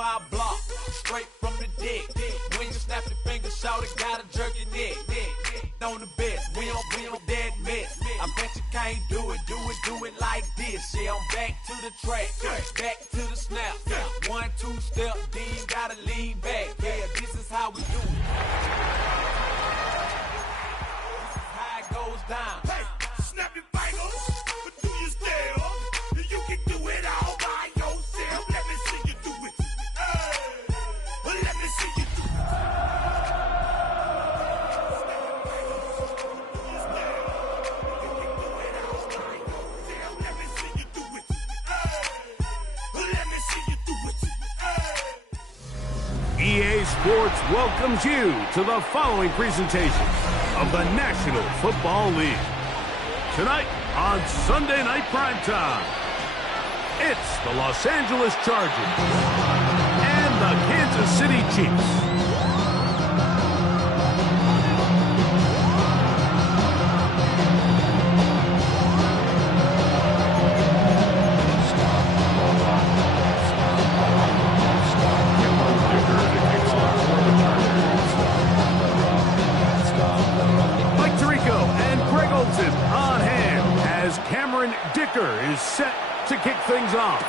my block, straight from the dick. When you snap your fingers, shout it, gotta jerk your neck. On the best, we don't dead mess. I bet you can't do it like this. Yeah, I'm back to the track, back to the snap. 1, 2 step, then you gotta lean back. Yeah, this is how we do it. This is how it goes down. Hey, snap your fingers, but do you still? You can do it all by yourself. Let me see you do it. Let me see you do it. EA Sports welcomes you to the following presentation of the National Football League. Tonight on Sunday Night Primetime, it's the Los Angeles Chargers and the Kansas City Chiefs. Is set to kick things off.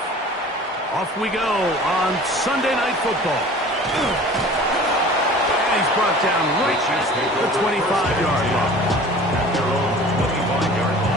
Off we go on Sunday Night Football. And he's brought down right at the 25-yard line. At their own 25-yard line.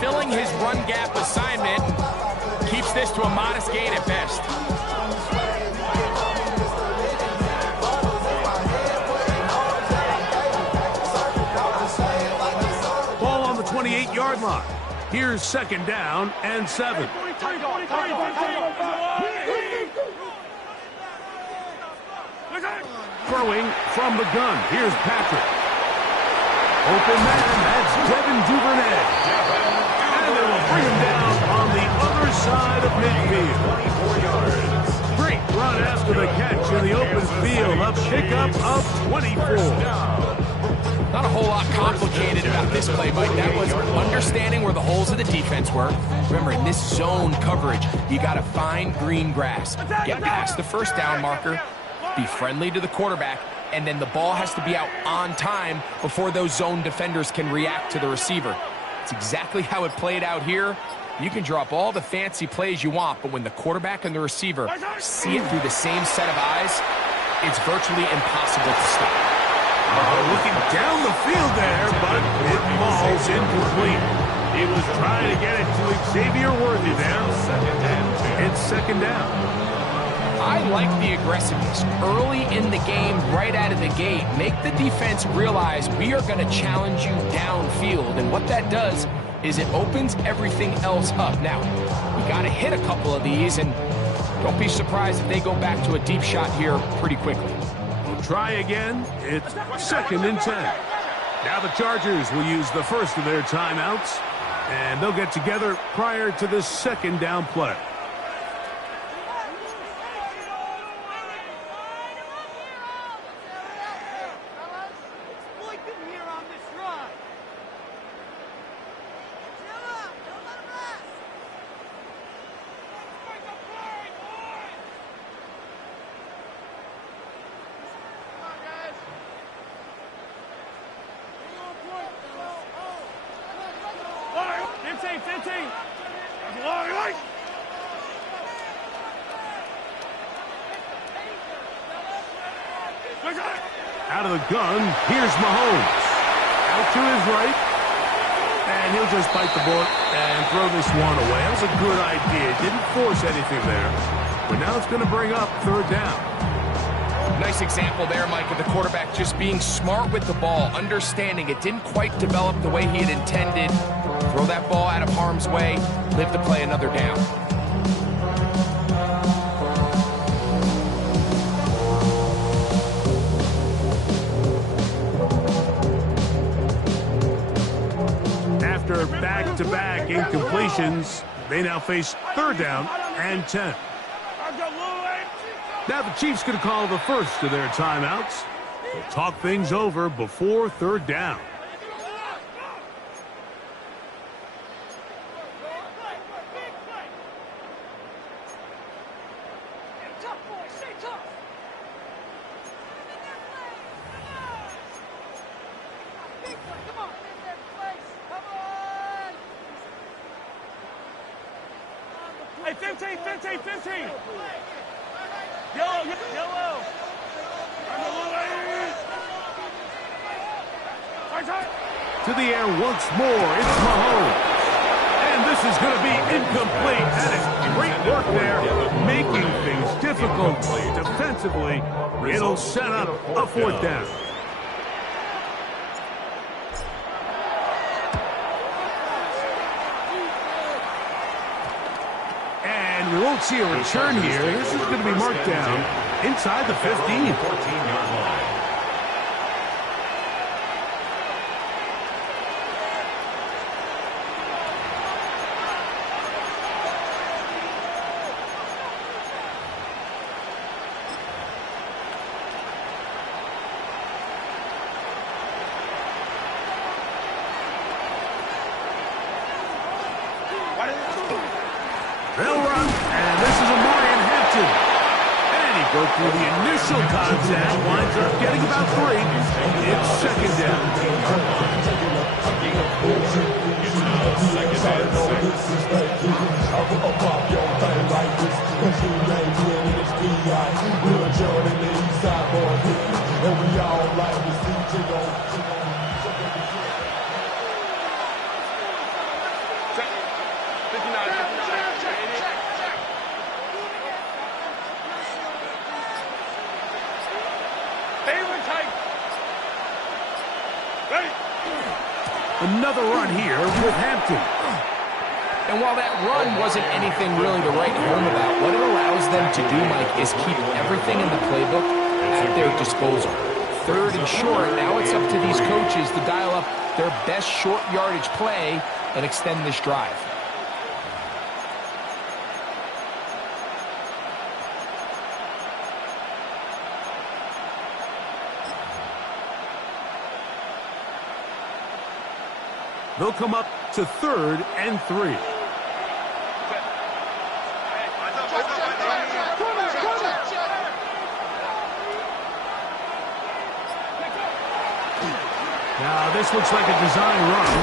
Filling his run gap assignment, keeps this to a modest gain at best. Ball on the 28-yard line. Here's second down and 7. Throwing from the gun. Here's Patrick. Open man, that's Devin Duvernay. And they will bring him down on the other side of midfield. 24 yards. Great run after the catch in the open field. A pickup of 24. Not a whole lot complicated about this play, Mike. That was understanding where the holes of the defense were. Remember, in this zone coverage, you got to find green grass. Get past the first down marker, be friendly to the quarterback, and then the ball has to be out on time before those zone defenders can react to the receiver. It's exactly how it played out here. You can draw up all the fancy plays you want, but when the quarterback and the receiver see it through the same set of eyes, it's virtually impossible to stop. Looking down the field there, but it falls incomplete. He was trying to get it to Xavier Worthy there. It's second down. I like the aggressiveness early in the game, right out of the gate. Make the defense realize we are going to challenge you downfield, and what that does is it opens everything else up. Now, we got to hit a couple of these, and don't be surprised if they go back to a deep shot here pretty quickly. We'll try again. It's second and 10. Now the Chargers will use the first of their timeouts, and they'll get together prior to the second down play. Out of the gun, here's Mahomes. Out to his right. And he'll just bite the bullet and throw this one away. That was a good idea. Didn't force anything there. But now it's going to bring up third down. Nice example there, Mike, of the quarterback just being smart with the ball, understanding it didn't quite develop the way he had intended. Throw that ball out of harm's way, live to play another down. After back-to-back incompletions, they now face third down and 10. Now the Chiefs going to call the first of their timeouts. They'll talk things over before third down. Hey, 15, 15, 15. Yellow, yellow. To the air once more, it's Mahomes. And this is going to be incomplete. That is great work there, making things difficult defensively. It'll set up a fourth down. And we won't see a return here. This is going to be marked down inside the 15. 14-yard line. They'll run, and this is a Marion Hampton. And he broke through the initial contact, winds up getting about 3. It's second down. Another run here with Hampton. And while that run wasn't anything really to write home about, what it allows them to do, Mike, is keep everything in the playbook at their disposal. Third and short, now it's up to these coaches to dial up their best short yardage play and extend this drive. They'll come up to third and 3. Now this looks like a design run.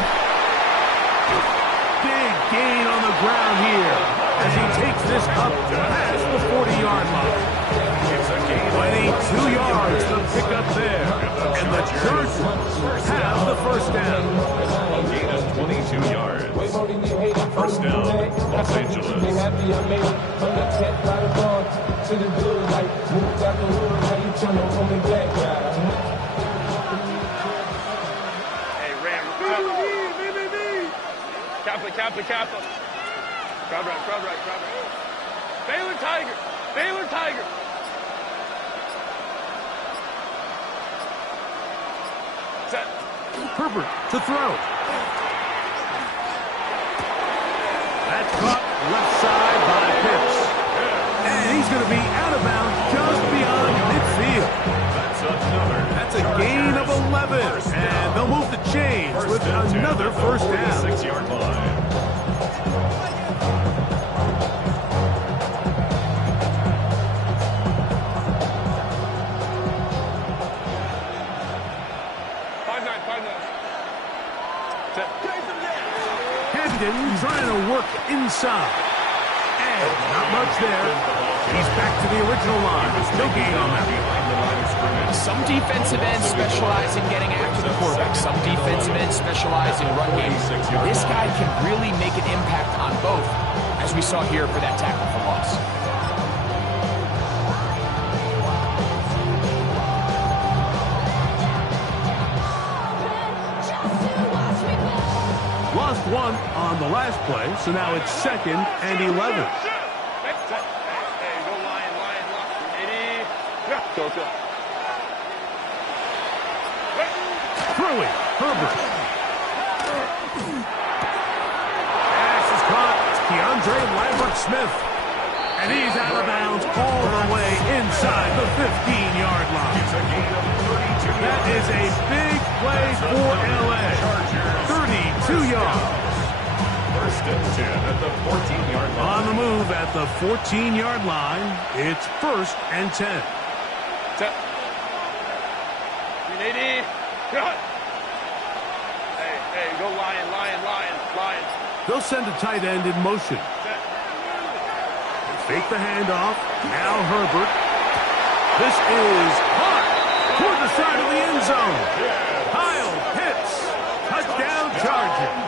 Big gain on the ground here as he takes this up past the 40-yard line. 22 yards to pick up there. And the Chargers have the first down. Gain of 22 yards. First down, Los Angeles. Hey, Ram. Kappa. Crowd right. Baylor Tiger. Set. Herbert to throw. That's caught left side by Pic6. And he's going to be out of bounds just beyond midfield. That's a gain of 11. And they'll move the chains with another first down. 6-yard line. Hampton trying to work inside. Not much there. He's back to the original line. No gain on that. Some defensive ends specialize in getting after the quarterback. Some defensive ends specialize in run game. This guy can really make an impact on both, as we saw here for that tackle for loss. Lost one on the last play, so now it's 2nd and 11. Throwing, Herbert. Pass is caught. It's Keandre Lambert-Smith. And he's out of bounds all the way inside the 15-yard line. That is a big play for L.A. 32 yards. First and 10 at the 14-yard line. On the move at the 14-yard line, it's 1st and 10. Hey, go lion. They'll send a tight end in motion. Fake the handoff. Now Herbert. This is caught toward the side of the end zone. Kyle Pitts. Touchdown Chargers.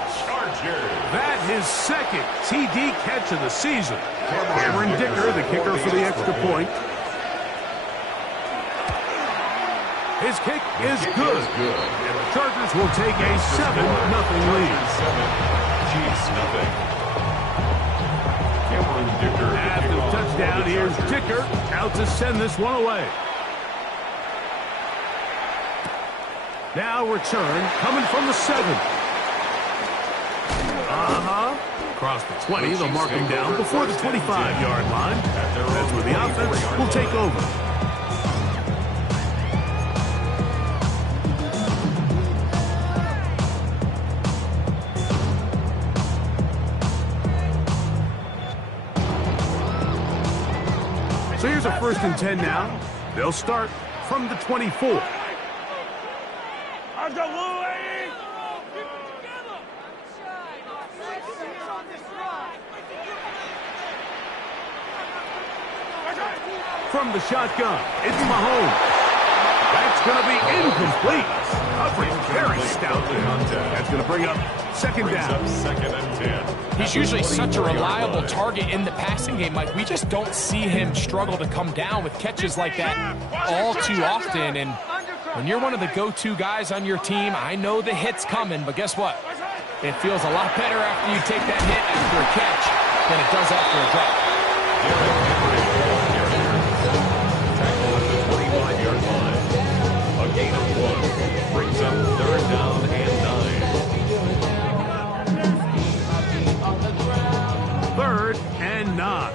That his 2nd TD catch of the season. Cameron Dicker, the kicker for the extra point. His kick is good. And the Chargers will take a 7-0 lead. 7-0. After the touchdown, here's Dicker out to send this one away. Now return coming from the 7. Across the 20, they'll mark him down before the 25-yard line. That's where the offense will take over. So here's a 1st and 10 now. They'll start from the 24. From the shotgun, it's Mahomes. That's going to be incomplete. Coverage very stout. That's going to bring up 2nd down. 2nd and 10. He's usually such a reliable target in the passing game, Mike. We just don't see him struggle to come down with catches like that all too often. And when you're one of the go-to guys on your team, I know the hit's coming, but guess what? It feels a lot better after you take that hit after a catch than it does after a drop. Tackle at the 25-yard line. A gain of 1 brings up 3rd down and 9. 3rd and 9.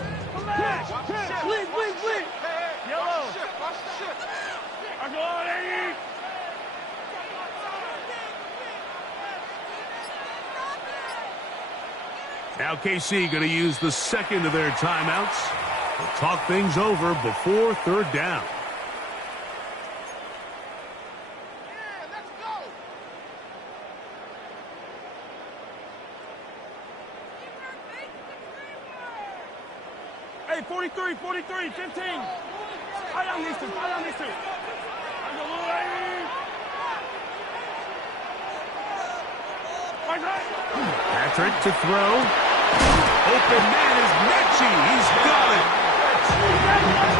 Now KC going to use the 2nd of their timeouts to talk things over before 3rd down. Hey, 43, 15. I don't need to. Patrick to throw. Open man is Mechie. He's got it.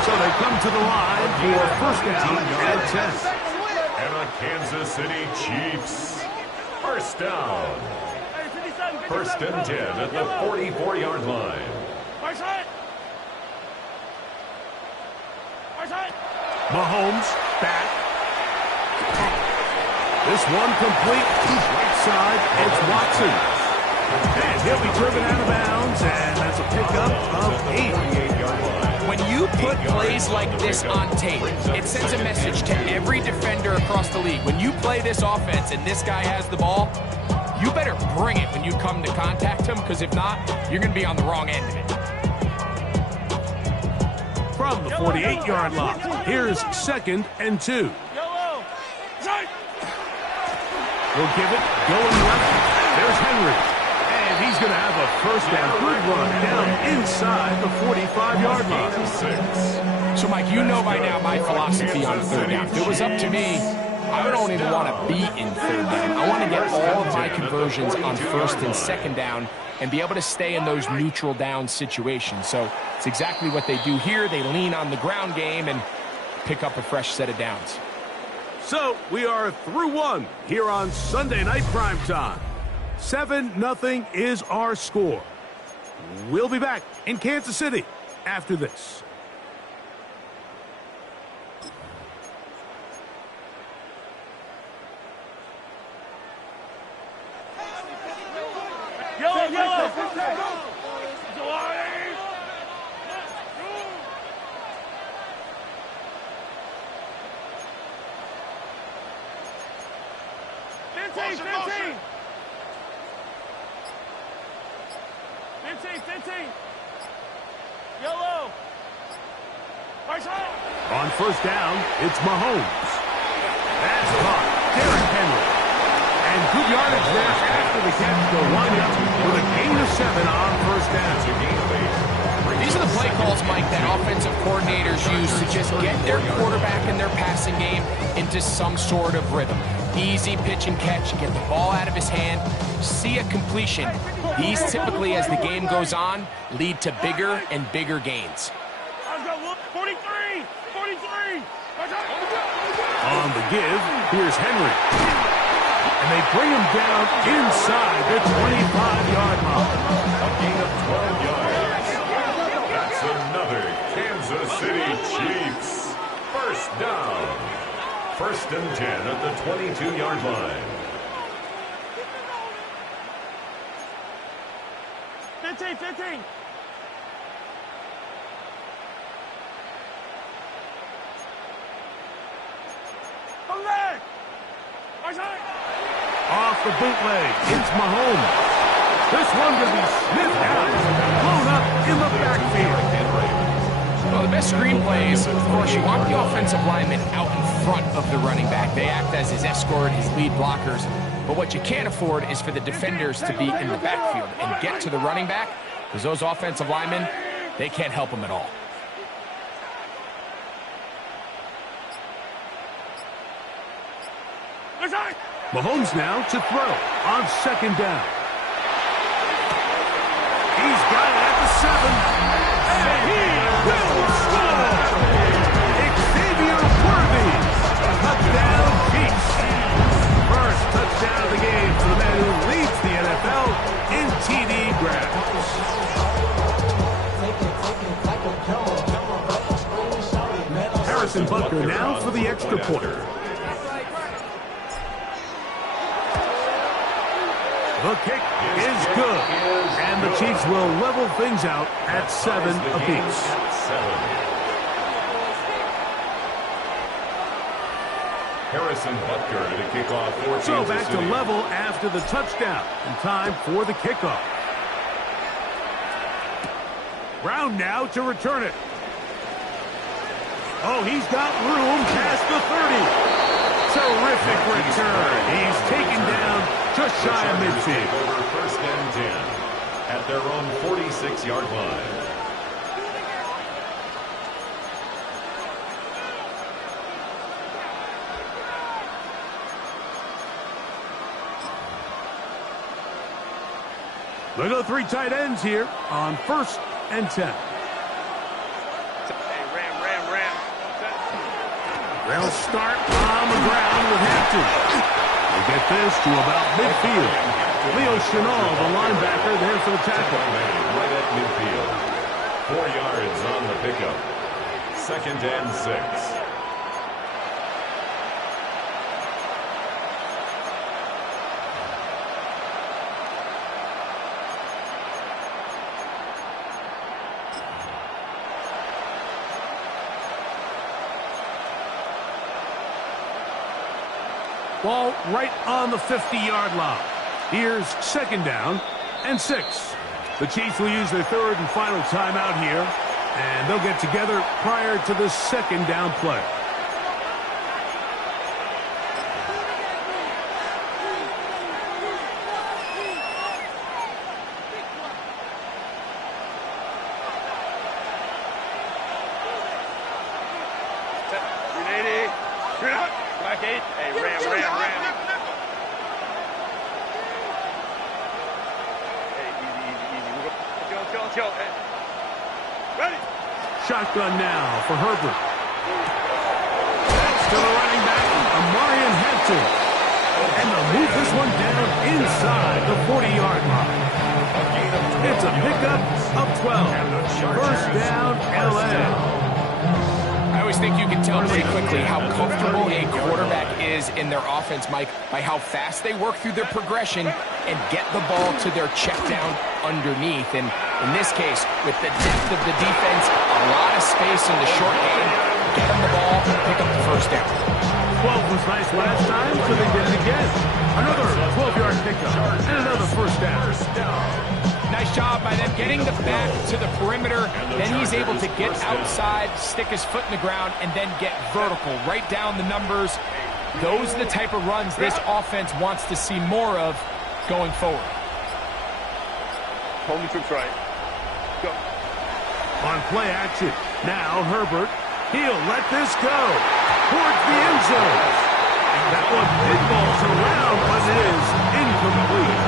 So they come to the line for 1st down and 10. And a Kansas City Chiefs. 1st down. 1st and 10 at the 44-yard line. Mahomes back. This one complete. Right side. It's Watson. And he'll be driven out of bounds, and that's a pickup of 8. When you put plays like this on tape, it sends a message to every defender across the league. When you play this offense and this guy has the ball, you better bring it when you come to contact him, because if not, you're going to be on the wrong end of it. From the 48-yard line, here's 2nd and 2. We'll give it going left. There's Henry. And And he's going to have a first down. Good run down inside the 45-yard line. So, Mike, you know by now my philosophy on third down. If it was up to me, I don't even want to be in third down. I want to get all of my conversions on first and second down and be able to stay in those neutral down situations. So it's exactly what they do here. They lean on the ground game and pick up a fresh set of downs. So we are through one here on Sunday Night Primetime. 7-0 is our score. We'll be back in Kansas City after this. Yellow! 15! Yellow! On first down, it's Mahomes. That's caught. Derrick Henry. And good yardage there after the catch to wind up with a gain of 7 on first down. These are the play calls, Mike, that offensive coordinators use to just get their quarterback and their passing game into some sort of rhythm. Easy pitch and catch, get the ball out of his hand, see a completion. These typically, as the game goes on, lead to bigger and bigger gains. 43! On the give, here's Henry. And they bring him down inside the 25-yard line. A gain of 12 yards. That's another Kansas City Chiefs. First down. First and 10 at the 22-yard line. 15! Off the bootleg, it's Mahomes. This one to be sniffed out, blown up in the backfield. Well, the best screenplays, of course, you want the offensive lineman out in front of the running back. They act as his escort, his lead blockers. But what you can't afford is for the defenders to be in the backfield and get to the running back, because those offensive linemen, they can't help him at all. Mahomes now to throw on second down. He's got it at the 7. And he will score! Xavier Worthy. Touchdown, Chiefs. First touchdown of the game for the man who leads the NFL in TD grabs. Harrison Butker now for the extra point. The kick is good, and the Chiefs will level things out at 7 apiece. Harrison Butker to kick off for Kansas So back to City. level after the touchdown, and time for the kickoff. Brown now to return it. Oh, he's got room past the 30. Terrific return. He's taken down just shy of midfield. Over first and 10 at their own 46-yard line. They go 3 tight ends here on first and 10. They'll start on the ground with Hampton. They get this to about midfield. Leo Chenal, the linebacker, there for the tackle. Right at midfield. 4 yards on the pickup. Second and 6. Ball right on the 50-yard line. Here's second down and 6. The Chiefs will use their third and final timeout here, and they'll get together prior to the second down play. Black 8. Hey, ram. Hey, easy. Chill. Hey. Ready? Shotgun now for Herbert. That's to the running back, Amarian Hampton. And they'll move this one down inside the 40-yard line. It's a pickup of 12. First down, L.A. I always think you can tell pretty quickly how comfortable a quarterback is in their offense, Mike, by how fast they work through their progression and get the ball to their check down underneath. And in this case, with the depth of the defense, a lot of space in the short game, get them the ball, pick up the first down. 12 was nice last time, so they did it again. Another 12-yard pickup and another first down. Nice job by them getting the back to the perimeter. Then he's able to get outside, stick his foot in the ground, and then get vertical, right down the numbers. Those are the type of runs this offense wants to see more of going forward. Hold the troops right. Go. On play action, now Herbert. He'll let this go towards the end zone. That one pinballs around, but it is incomplete.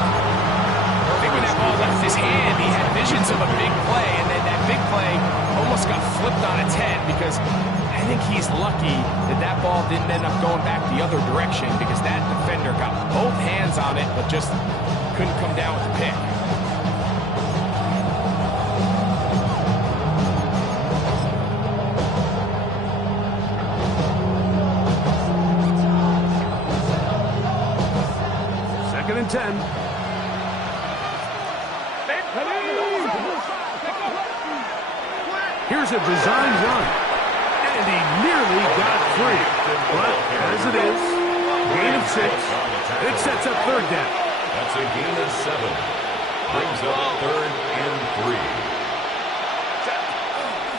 I think when that ball left his hand, he had visions of a big play, and then that big play almost got flipped on its head because I think he's lucky that that ball didn't end up going back the other direction because that defender got both hands on it but just couldn't come down with the pick. Second and 10. Here's a design run, and he nearly got free. But as it is, gain of 6, it sets up third down. That's a gain of 7. Brings up 3rd and 3.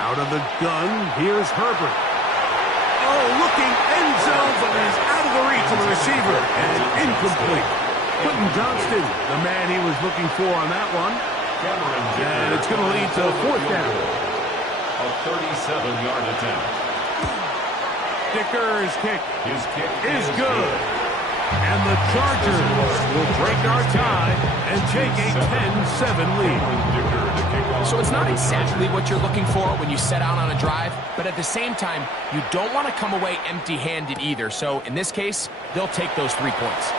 Out of the gun, here's Herbert. Oh, looking end zone, but he's out of the reach of the receiver, and incomplete. Quentin Johnston, the man he was looking for on that one. And it's going to lead to fourth down. A 37-yard attempt. Dicker's kick His kick is good. And the Chargers will break our tie and take a 10-7 lead. So it's not exactly what you're looking for when you set out on a drive, but at the same time, you don't want to come away empty-handed either. So in this case, they'll take those 3 points.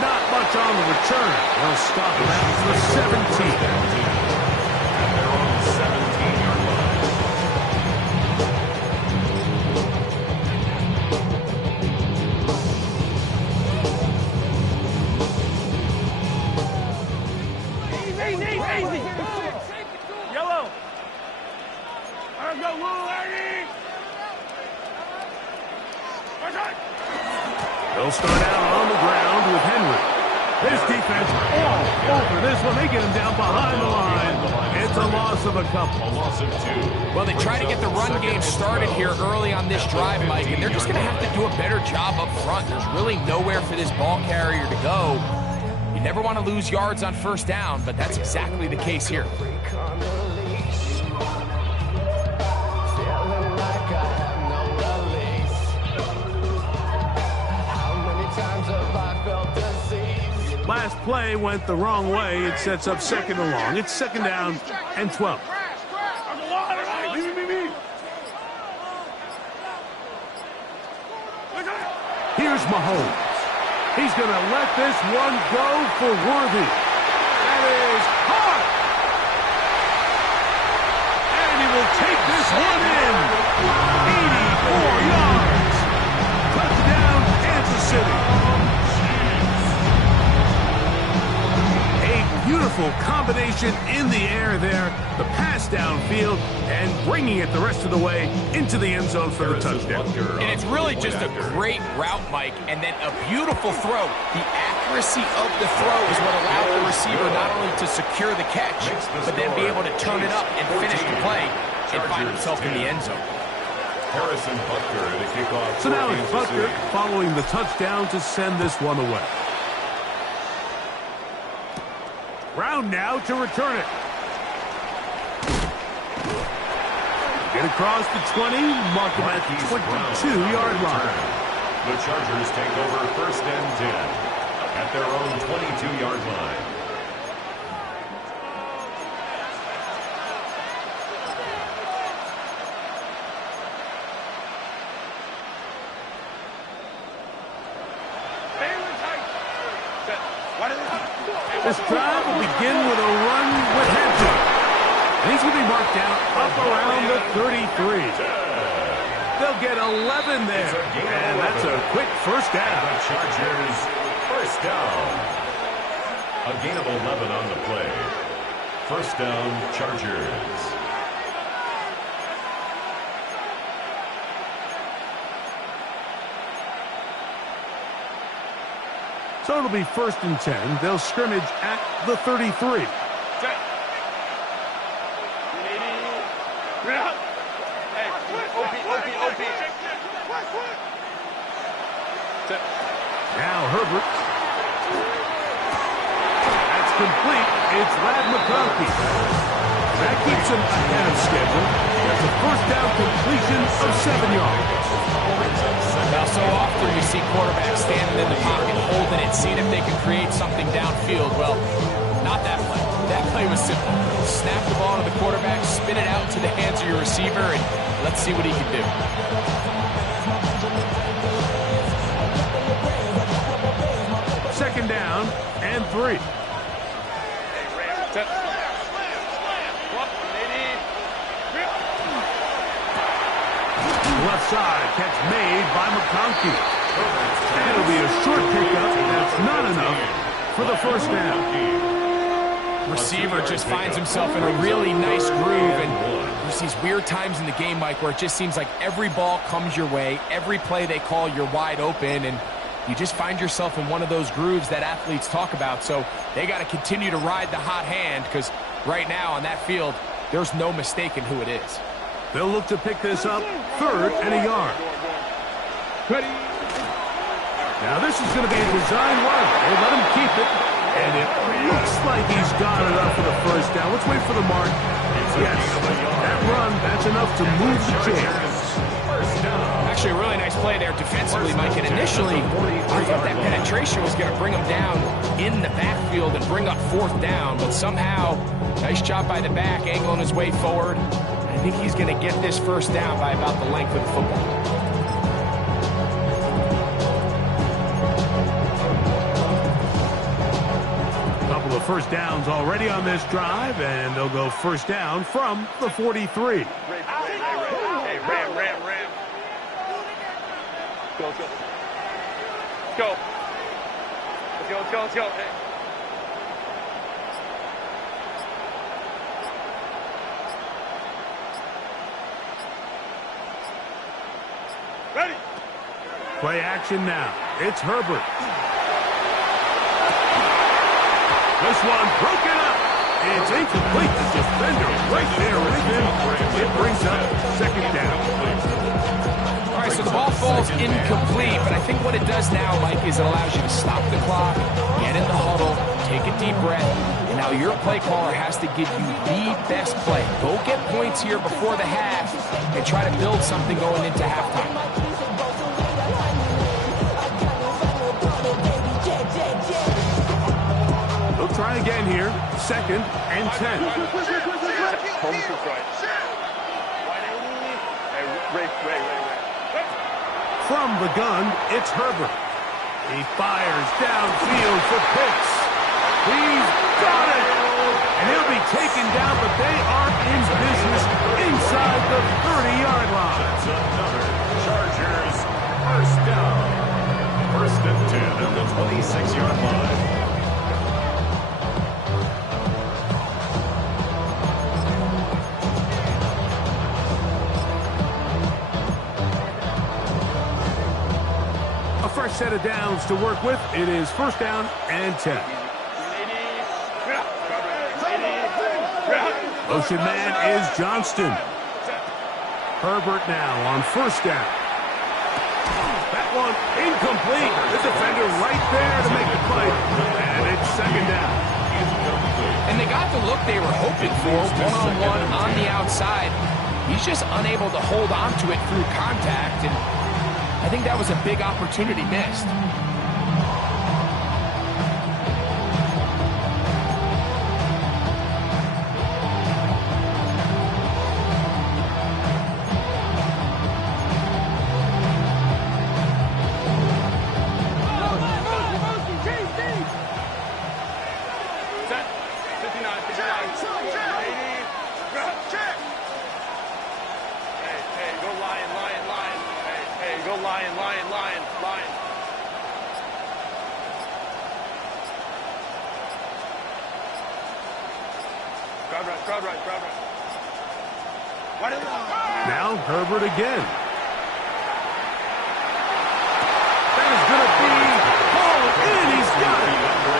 Not much on the return. They'll stop him at the 17. And they're on the 17-yard line. Easy. Yellow. Let's go, Lou, Eddie. They'll start out on the ground with Henry. This defense all over this one. They get him down behind the line. It's a loss of a couple. A loss of 2. Well, they try to get the run game started here early on this drive, Mike, and they're just going to have to do a better job up front. There's really nowhere for this ball carrier to go. You never want to lose yards on first down, but that's exactly the case here. Last play went the wrong way. It sets up second and long. It's second down and 12. Here's Mahomes. He's going to let this one go for Worthy. That is hard. And he will take this one in. 84 yards. Touchdown, Kansas City. Beautiful combination in the air there, the pass downfield, and bringing it the rest of the way into the end zone for the touchdown. And it's really just a great route, Mike, and then a beautiful throw. The accuracy of the throw is what allowed the receiver not only to secure the catch, but then be able to turn it up and finish the play and find himself in the end zone. Harrison Butker to kick off. So now it's Butker following the touchdown to send this one away. Brown now to return it. Get across the 20, mark them at the 22-yard line. The Chargers take over 1st and 10 at their own 22-yard line. This drive will begin with a run with Henry. And he's going to be marked down up around the 33. They'll get 11 there. And that's a quick first down. The Chargers, first down. A gain of 11 on the play. First down, Chargers. So it'll be 1st and 10. They'll scrimmage at the 33. Now Herbert. That's complete. It's Lad McConkey. That keeps him ahead of schedule. That's a first down completion of 7 yards. Now, so often we see quarterbacks standing in the pocket, holding it, seeing if they can create something downfield. Well, not that play. That play was simple. Snap the ball to the quarterback, spin it out to the hands of your receiver, and let's see what he can do. Second down and 3. Left side, catch made by McConkey. And it'll be a short pickup. That's not enough for the first down. Receiver just finds himself in a really nice groove, and there's these weird times in the game, Mike, where it just seems like every ball comes your way, every play they call, you're wide open, and you just find yourself in one of those grooves that athletes talk about. So they got to continue to ride the hot hand, because right now on that field, there's no mistaking who it is. They'll look to pick this up 3rd and a yard. Ready. Now this is going to be a design run. They let him keep it. And it looks like he's got it up for the first down. Let's wait for the mark. Yes, that run, that's enough to move the chains. Actually, a really nice play there defensively, Mike. And initially, I thought that penetration was going to bring him down in the backfield and bring up 4th down. But somehow, nice job by the back, angling his way forward. I think he's going to get this first down by about the length of the football. A couple of first downs already on this drive, and they'll go first down from the 43. Hey, ram. Go. Let's go. Hey. Ready. Play action now. It's Herbert. This one broken up. It's incomplete. The defender right there with him. It brings up 2nd down. All right, so the ball falls incomplete, but I think what it does now, Mike, is it allows you to stop the clock, get in the huddle, take a deep breath, and now your play caller has to give you the best play. Go get points here before the half and try to build something going into halftime. They'll try again here. 2nd and 10. From the gun, it's Herbert. He fires downfield for Pic6. He's got it! And he'll be taken down, but they are in business inside the 30-yard line. That's another Chargers first down. 1st and 10 at the 26-yard line. Fresh set of downs to work with. It is first down and 10. Motion man is Johnston. Herbert now on first down. That one incomplete. The defender right there to make the play. And it's 2nd down. And they got the look they were hoping for, one-on-one on the outside. He's just unable to hold on to it through contact, and I think that was a big opportunity missed. Now Herbert again. That is going to be hauled in. He's got it.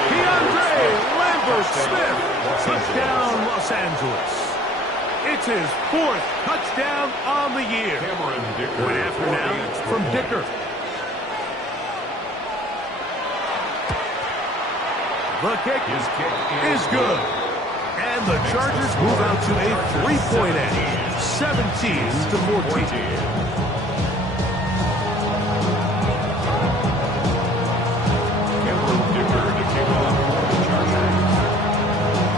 DeAndre Lambert-Smith. Touchdown, Los Angeles. It's his 4th touchdown on the year. Point after now from Dicker. The kick is good. And the Chargers move out to a 3-point edge, 17-14.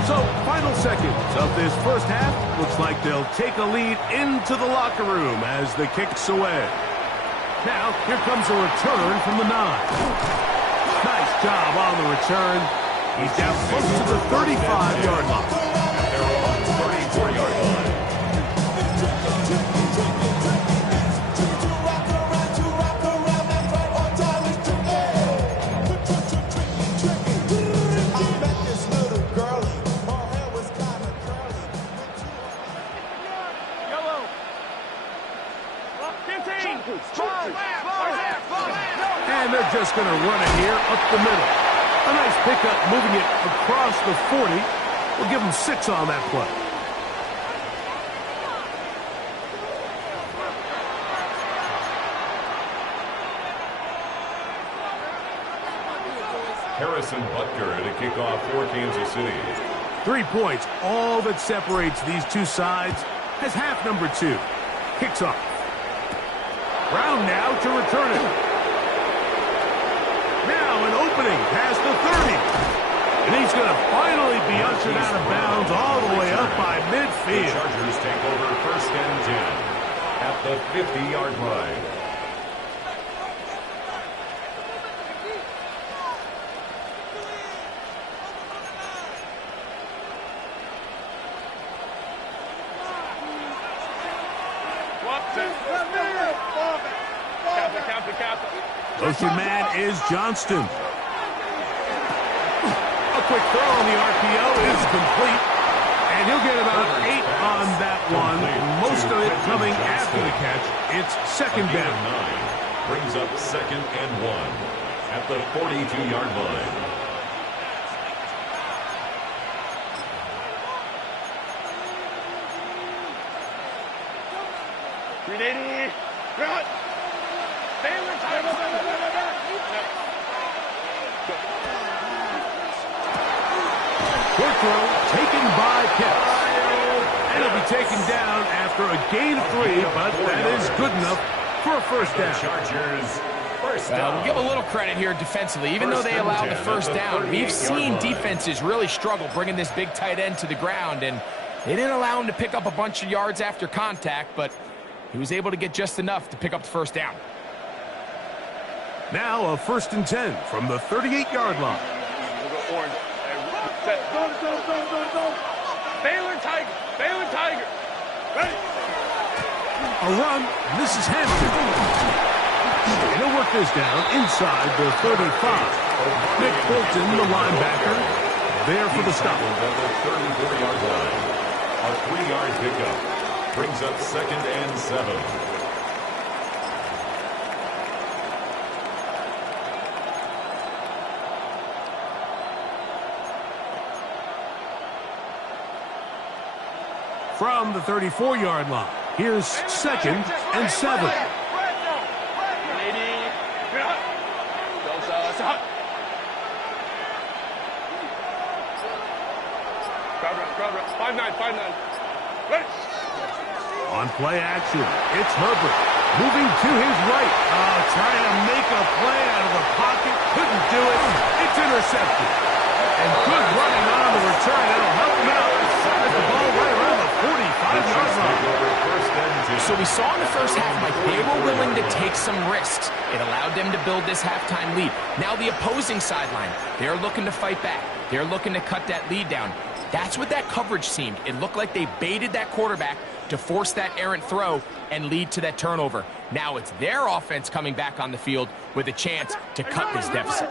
So, final seconds of this first half. Looks like they'll take a lead into the locker room as the kick's away. Now, here comes a return from the 9. Nice job on the return. He's down close to the 35-yard line. They're on the 34-yard line. And they're just going to run it here up the middle. A nice pickup moving it across the 40. We'll give them 6 on that play. Harrison Butker to kick off for Kansas City. 3 points, all that separates these two sides, as half number 2 kicks off. Brown now to return it. Now an opening past the 30. And he's going to finally be ushered out of bounds all the way up by midfield. The Chargers take over 1st and 10 at the 50-yard line. Motion man is Johnston. A quick throw on the RPO is complete. And he'll get about 8 on that one. Most of it coming after the catch. It's 2nd down. 9 brings up 2nd and 1 at the 42-yard line. Short throw taken by Pic6. And it'll be taken down after a gain of 3, but that is good enough for a 1st down. Chargers, 1st down. We'll give a little credit here defensively. Even though they allowed the 1st down, we've seen defenses really struggle bringing this big tight end to the ground, and they didn't allow him to pick up a bunch of yards after contact, but he was able to get just enough to pick up the 1st down. Now a 1st and 10 from the 38-yard line. Baylor Tiger. Baylor Tiger. Ready. A run. This is Hampton. And he'll work this down inside the 35. Nick Bolton, the linebacker, there for the stop. At the 34-yard line. A 3-yard pickup brings up 2nd and 7. From the 34-yard line, here's 2nd and 7. On play action, it's Herbert. Moving to his right. Trying to make a play out of the pocket. Couldn't do it. It's intercepted. And good running on the return. That'll help him out. As the ball right around the 45-yard line. So we saw in the first half, Mike, they were willing to take some risks. It allowed them to build this halftime lead. Now the opposing sideline, they're looking to fight back. They're looking to cut that lead down. That's what that coverage seemed. It looked like they baited that quarterback to force that errant throw and lead to that turnover. Now it's their offense coming back on the field with a chance to cut this deficit.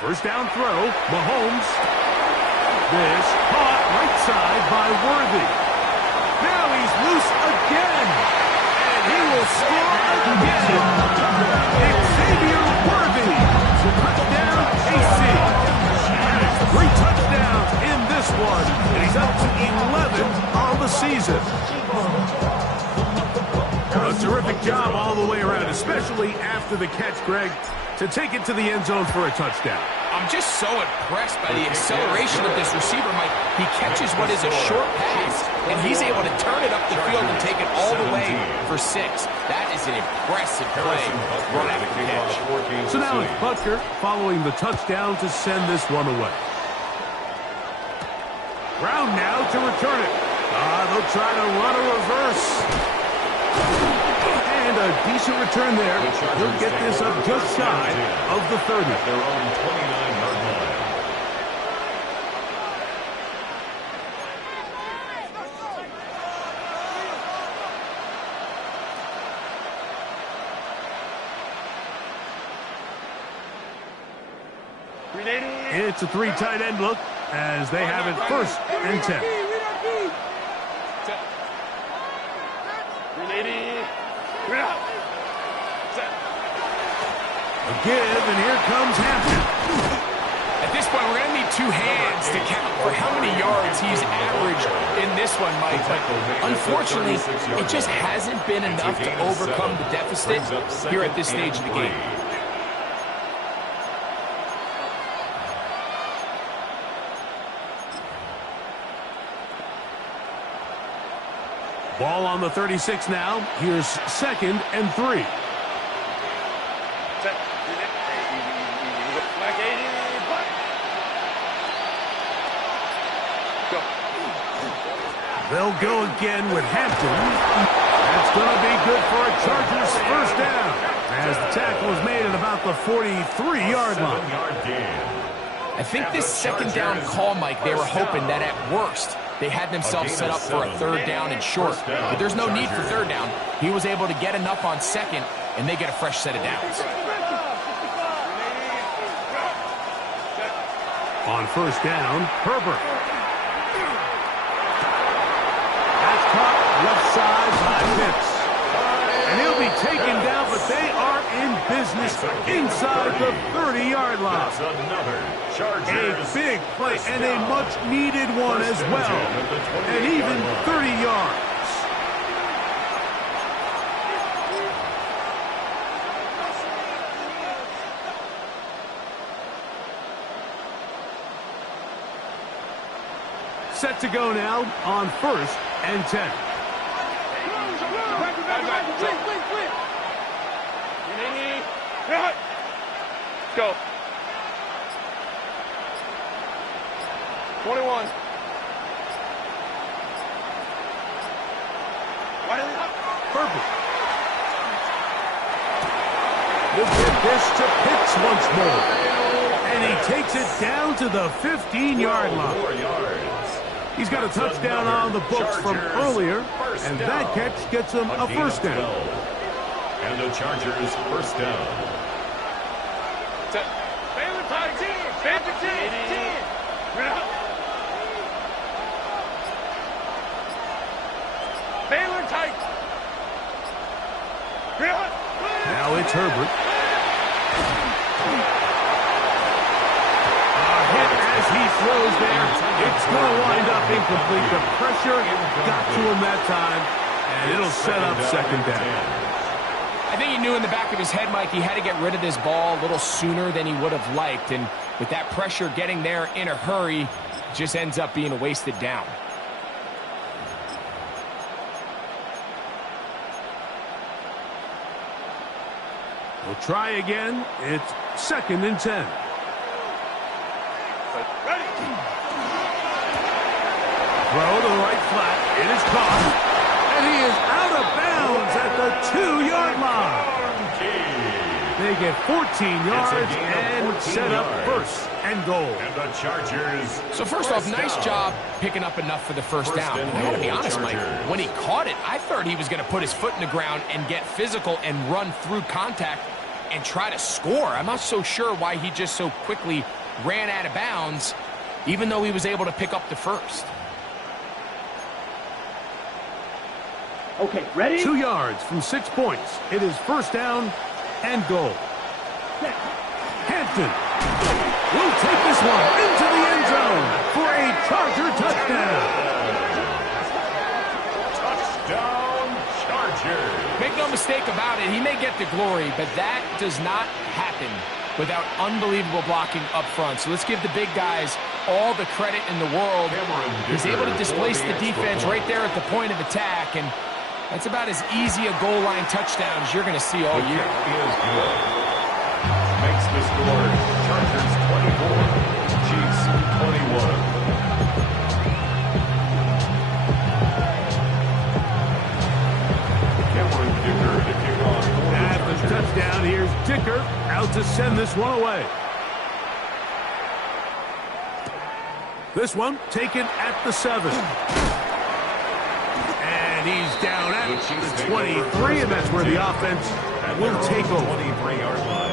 First down throw, Mahomes. This caught right side by Worthy. Now he's loose again. And he will score again. Xavier Worthy. Touchdown, KC. And it's 3 touchdowns in this one. And he's up to 11 on the season. A terrific job all the way around, especially after the catch, Greg, to take it to the end zone for a touchdown. I'm just so impressed by the acceleration of this receiver, Mike. He catches what is a short pass, and he's able to turn it up the field and take it all the way for 6. That is an impressive play right after the catch. So now it's Butker following the touchdown to send this one away. Brown now to return it. They'll try to run a reverse. And a decent return there. He'll get this up just shy of the 30. Their own 29-yard line. It's a 3 tight end look as they have it 1st and 10. A give, and here comes Hampton. At this point, we're going to need 2 hands to count for how many yards he's averaged in this one, Mike. But unfortunately, it just hasn't been enough to overcome the deficit here at this stage of the game. Ball on the 36 now. Here's 2nd and 3. They'll go again with Hampton. That's going to be good for a Chargers 1st down as the tackle is made at about the 43-yard line. I think this 2nd down call, Mike, they were hoping that at worst they had themselves set up for a 3rd down and short. But there's no need for 3rd down. He was able to get enough on 2nd, and they get a fresh set of downs. On 1st down, Herbert. That's caught left side by Pic6. And he'll be taken down, but they are in business inside the 30-yard line. A big play and a much-needed one as well. And even 30 yards. Set to go now on 1st and 10. Go. 21. Perfect. We'll get this to Pic6 once more. And he takes it down to the 15-yard line. He's got a touchdown on the books from earlier, and that catch gets him a 1st down. And the Chargers 1st down. Baylor tight 10. Baylor 10. Baylor tight. Now it's Herbert. As he throws there, it's going to wind up incomplete. The pressure got to him that time, and it'll set up 2nd down. I think he knew in the back of his head, Mike, he had to get rid of this ball a little sooner than he would have liked. And with that pressure getting there in a hurry, it just ends up being a wasted down. We'll try again. It's 2nd and 10. Ready. Throw to the right flat. It is caught. And he is out of bounds at the 2-yard line. They get 14 yards and set up 1st and goal. And the Chargers. So first off, nice job picking up enough for the first down. I gotta be honest, Mike, when he caught it, I thought he was gonna put his foot in the ground and get physical and run through contact and try to score. I'm not so sure why he just so quickly ran out of bounds, even though he was able to pick up the first. Okay, ready? 2 yards from 6 points. It is 1st down and goal. Hampton will take this one into the end zone for a Charger touchdown. Touchdown, Chargers. Make no mistake about it, he may get the glory, but that does not happen without unbelievable blocking up front. So let's give the big guys all the credit in the world. He's able to displace the defense right there at the point of attack, and that's about as easy a goal line touchdown as you're going to see all year. Is good. Makes the score Chargers 24, Chiefs 21. At the touchdown, here's Dicker out to send this one away. This one taken at the 7. And he's down at the 23, and that's where the offense will take over. 23-yard line.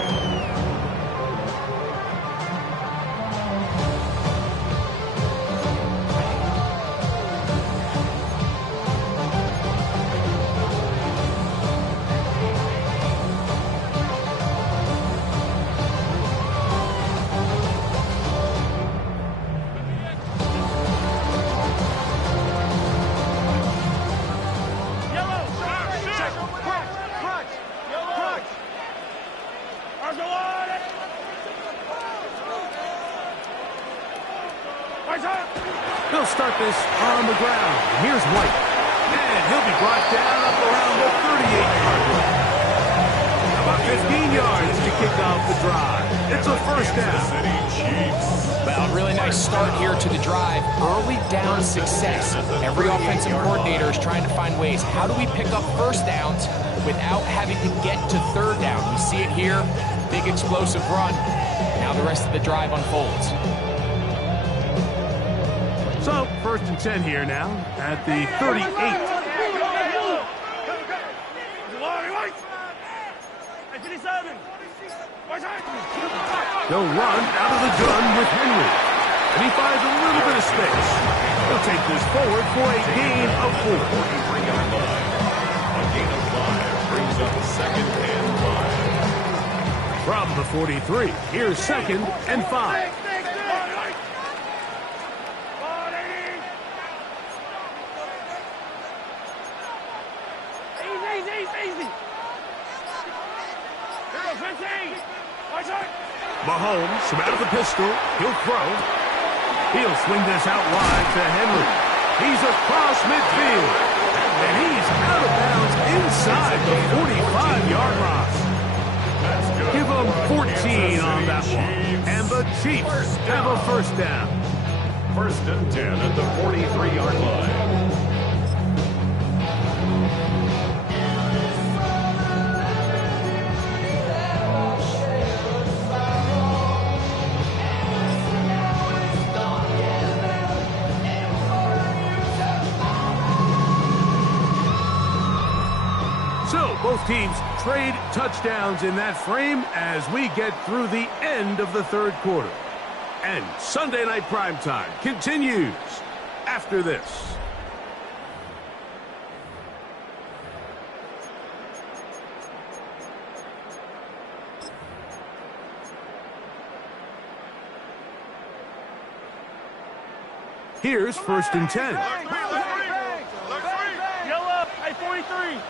They'll start this on the ground. Here's White. And he'll be brought down up around the 38-yard line. About 15 yards to kick off the drive. It's a 1st down. Well, really nice start here to the drive. Early down success. Every offensive coordinator is trying to find ways. How do we pick up 1st downs without having to get to 3rd down? We see it here. Big explosive run. Now the rest of the drive unfolds. So, 1st and 10 here now at the 38. They'll run out of the gun with Henry. And he finds a little bit of space. He'll take this forward for a gain of 4. 43-yard line. A gain of 5 brings up 2nd and 5. From the 43, here's 2nd and 5. Mahomes from out of the pistol. He'll throw. He'll swing this out wide to Henry. He's across midfield. And he's out of bounds inside the 45-yard line. Give him 14 on that one. And the Chiefs have a 1st down. 1st and 10 at the 43-yard line. Both teams trade touchdowns in that frame as we get through the end of the 3rd quarter. And Sunday Night Primetime continues after this. Here's 1st and 10. Yellow, 43.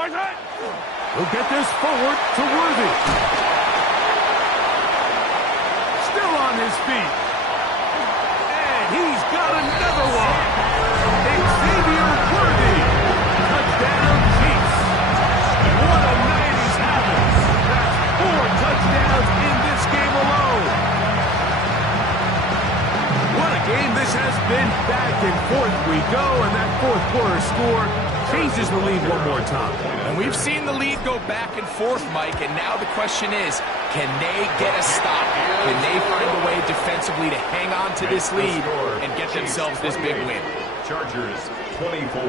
He'll get this forward to Worthy. Still on his feet. And he's got another one. Xavier Worthy. Touchdown, Chiefs. What a night he's having. That's 4 touchdowns in this game alone. What a game this has been. Back and forth we go, and that fourth quarter score changes the lead one more time. And we've seen the lead go back and forth, Mike, and now the question is, can they get a stop? Can they find a way defensively to hang on to this lead and get themselves this big win? Chargers 24.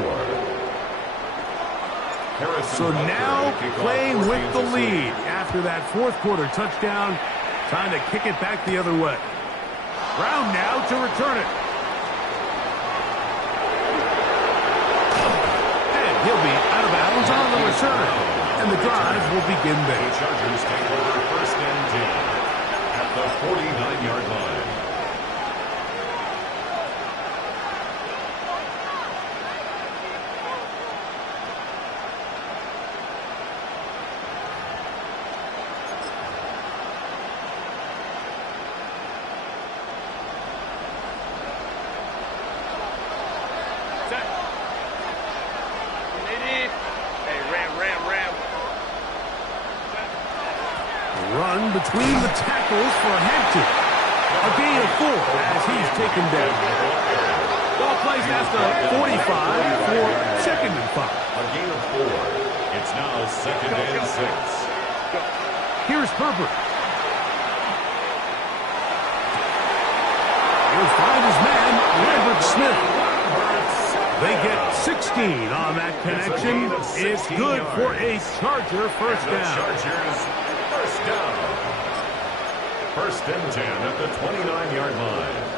So now playing with the lead after that fourth quarter touchdown, time to kick it back the other way. Brown now to return it. And he'll be out of bounds on the return. And the drive will begin there. The Chargers take over 1st and 10 at the 49-yard line. Run between the tackles for Hampton. A gain of 4 as he's taken down. Ball placed at the 45 for 2nd and 5. A gain of 4. It's now 2nd and 6. Here's Herbert. He'll find his man, Lambert Smith. They get 16 on that connection. It's good for a Charger first down. Chargers first down. 1st and 10 at the 29-yard line.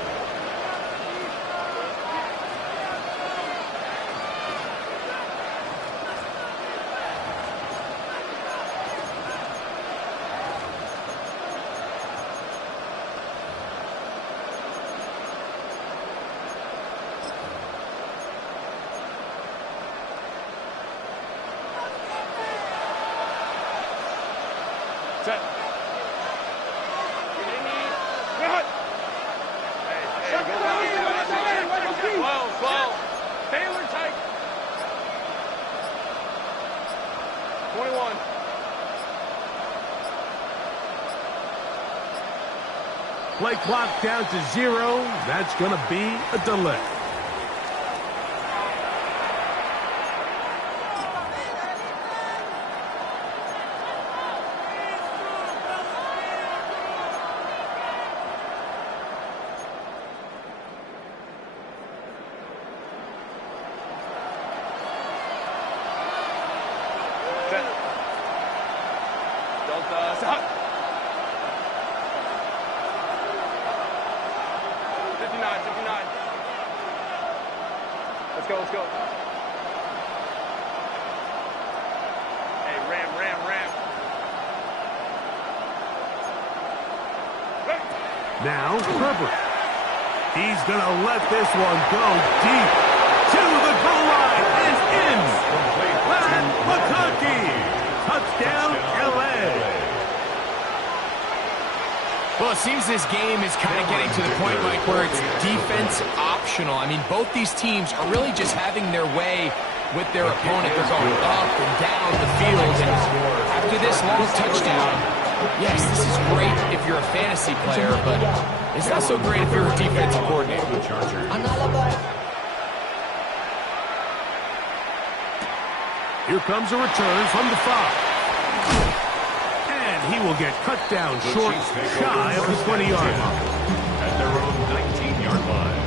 Play clock down to 0. That's going to be a delay. Let's go. Hey, ram. Now, Herbert. He's going to let this one go deep to the goal line and in. Pat McConkey. Touchdown, L.A. Well, it seems this game is kind of getting to the point, Mike, where it's defense optional. I mean, both these teams are really just having their way with their opponent. They're going up and down the field. And after this long touchdown, yes, this is great if you're a fantasy player, but it's not so great if you're a defensive coordinator. Here comes a return from the 5. He will get cut down short, shy of the 20-yard line. At their own 19-yard line.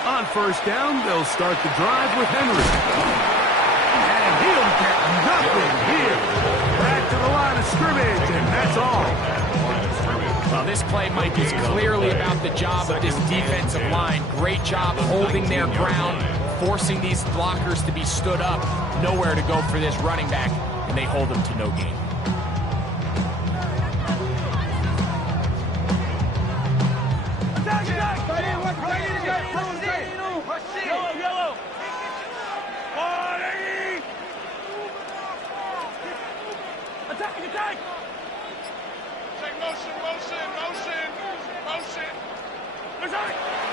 On first down, they'll start the drive with Henry. And he'll get Well, this play, Mike, is clearly about the job of this defensive line. Great job holding their ground, forcing these blockers to be stood up. Nowhere to go for this running back, and they hold him to no gain. Yellow. Attack! Motion.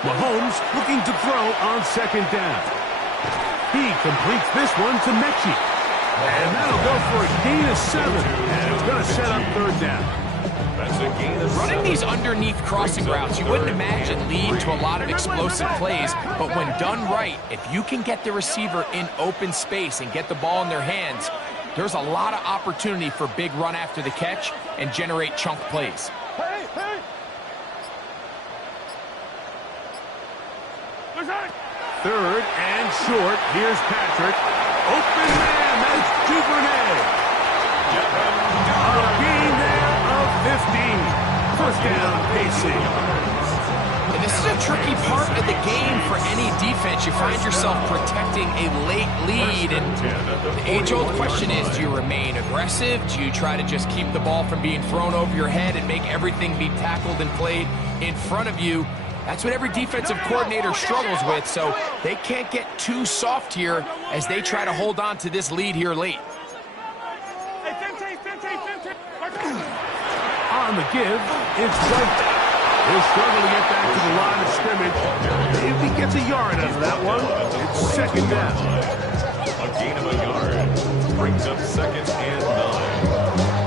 Mahomes looking to throw on second down. He completes this one to Mechie. And that'll go for a gain of 7. And it's going to set up third down. That's a gain of 7. Running these underneath crossing routes, you wouldn't imagine lead to a lot of explosive plays, but when done right, if you can get the receiver in open space and get the ball in their hands, there's a lot of opportunity for big run after the catch and generate chunk plays. Third and short. Here's Patrick. Open man. That's Duvernay. A gain there of 15. First down, Pic6. And this is a tricky part of the game for any defense. You find yourself protecting a late lead, and the age-old question is, do you remain aggressive? Do you try to just keep the ball from being thrown over your head and make everything be tackled and played in front of you? That's what every defensive coordinator struggles with, so they can't get too soft here as they try to hold on to this lead here late. On the give, it's White. He'll struggle to get back to the line of scrimmage. If he gets a yard out of that one, it's second down. A gain of a yard brings up second and 9.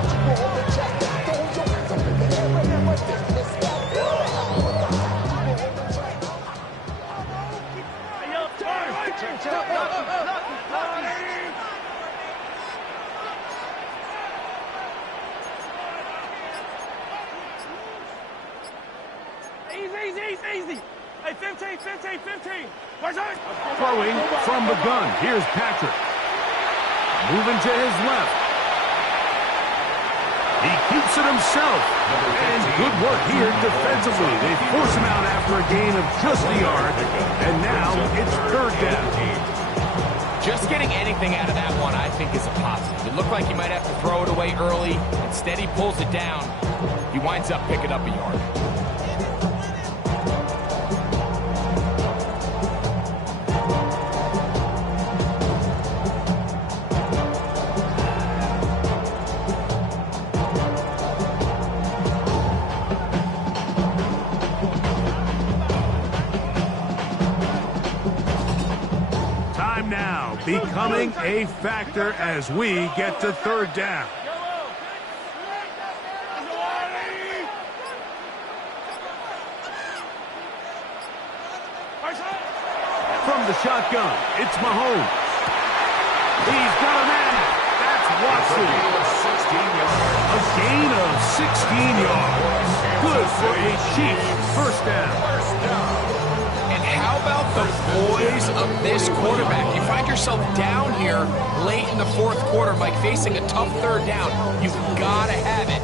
Easy. Hey, 15. Throwing from the gun. Here's Patrick. Moving to his left. He keeps it himself. And good work here defensively. They force him out after a gain of just a yard. And now it's third down. Just getting anything out of that one, I think, is a positive. It looked like he might have to throw it away early. Instead, he pulls it down. He winds up picking up a yard. Becoming a factor as we get to third down. From the shotgun, it's Mahomes. He's got a man. That's Watson. A gain of 16 yards. Good for a Chiefs first down. How about the poise of this quarterback? You find yourself down here late in the fourth quarter, Mike, facing a tough third down. You've got to have it.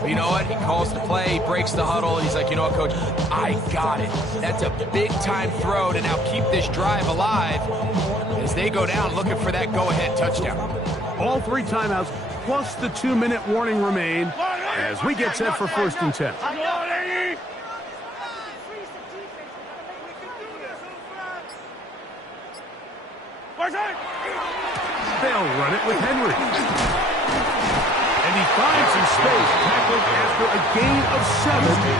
But you know what? He calls the play, he breaks the huddle, and he's like, you know what, Coach? I got it. That's a big-time throw to now keep this drive alive as they go down looking for that go-ahead touchdown. All 3 timeouts plus the 2-minute warning remain as we get set for first and 10. They'll run it with Henry. And he finds some space, tackled after a gain of 7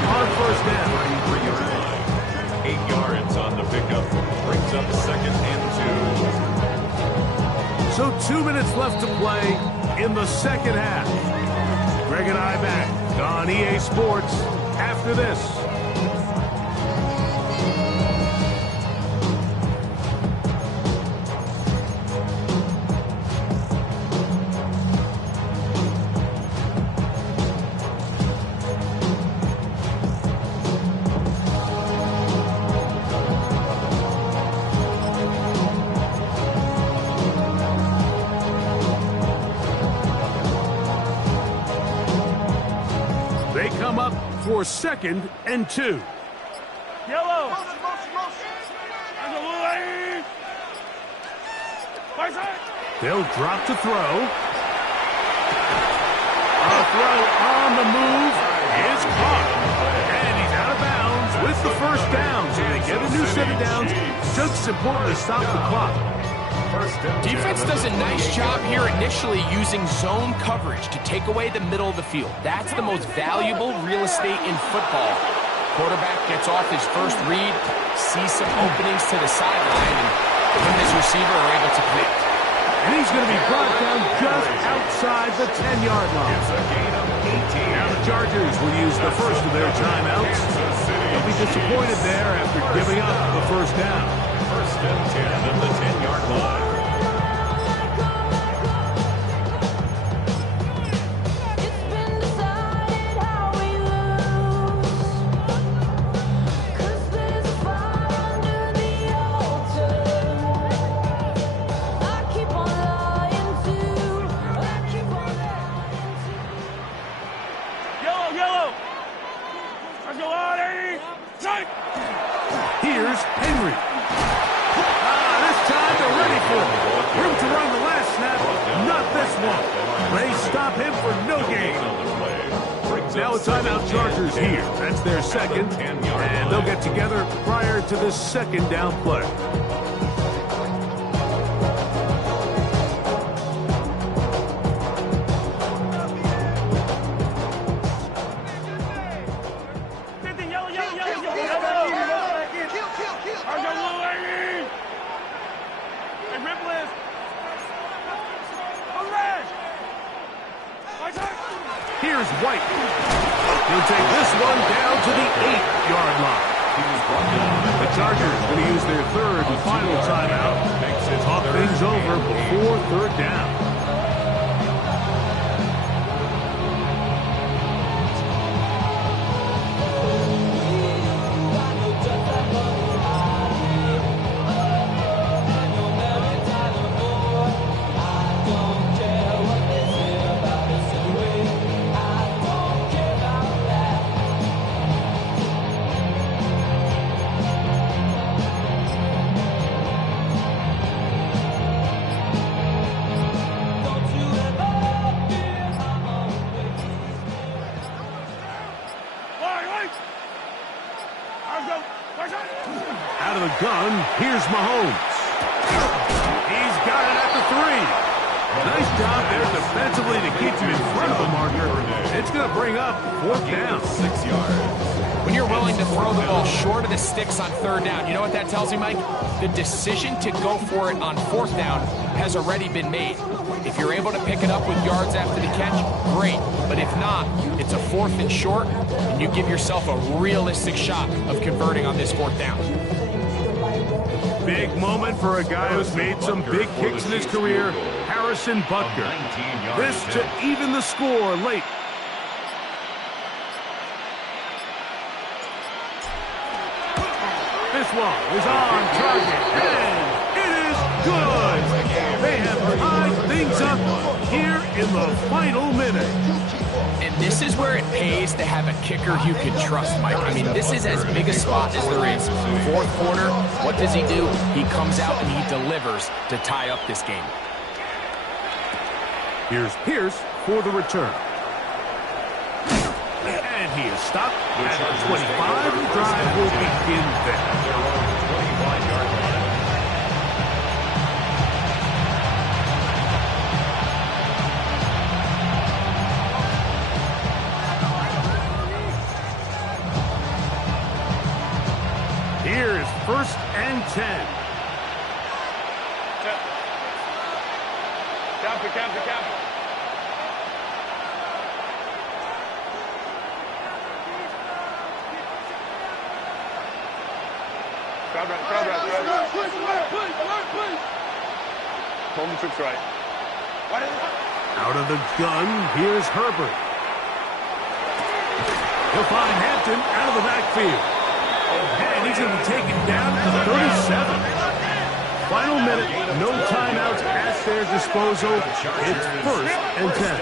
on first down. 8 yards on the pickup. Brings up second and 2. So 2 minutes left to play in the second half. Greg and I back on EA Sports after this. for 2nd and 2. Yellow. They'll drop to throw. A throw on the move is caught. And he's out of bounds with the first down. So they get a new set of downs. Just as important to stop the clock. Defense does a nice job here initially using zone coverage to take away the middle of the field. That's the most valuable real estate in football. Quarterback gets off his first read, sees some openings to the sideline, and him and his receiver are able to connect. And he's going to be brought down just outside the 10-yard line. Now the Chargers will use the first of their timeouts. They'll be disappointed there after giving up the first down. 1st and 10 at the 10-yard line. Here's Henry. This time they're ready for it. Room to run the last snap. Not this one. They stop him for no gain. Now a timeout Chargers here. That's their second. And they'll get together prior to the second down play. Here's White. He'll take this one down to the 8-yard line. The Chargers going to use their third and final timeout. Talk things over before third down. Out of the gun, here's Mahomes. He's got it at the 3. Nice job there defensively to keep him in front of the marker. It's going to bring up 4th down. 6 yards. When you're willing to throw the ball short of the sticks on 3rd down, you know what that tells you, Mike? The decision to go for it on 4th down has already been made. If you're able to pick it up with yards after the catch, great. But if not, it's a 4th and short, and you give yourself a realistic shot of converting on this 4th down. Big moment for a guy who's made some big kicks in his career, Harrison Butker. This to even the score late. This one is on target, and it is good. They have tied things up here in the final minute. And this is where it pays to have a kicker you can trust, Mike. I mean, this is as big a spot as there is. 4th quarter, what does he do? He comes out and he delivers to tie up this game. Here's Pierce for the return. And he is stopped at the 25. The drive will begin there. Here's 1st and 10. Camp. Crowd right. Hold the troops right. Out of the gun, here's Herbert. He'll find Hampton out of the backfield. And he's going to be taken down to the 37. Final minute, no timeouts at their disposal. It's 1st and 10.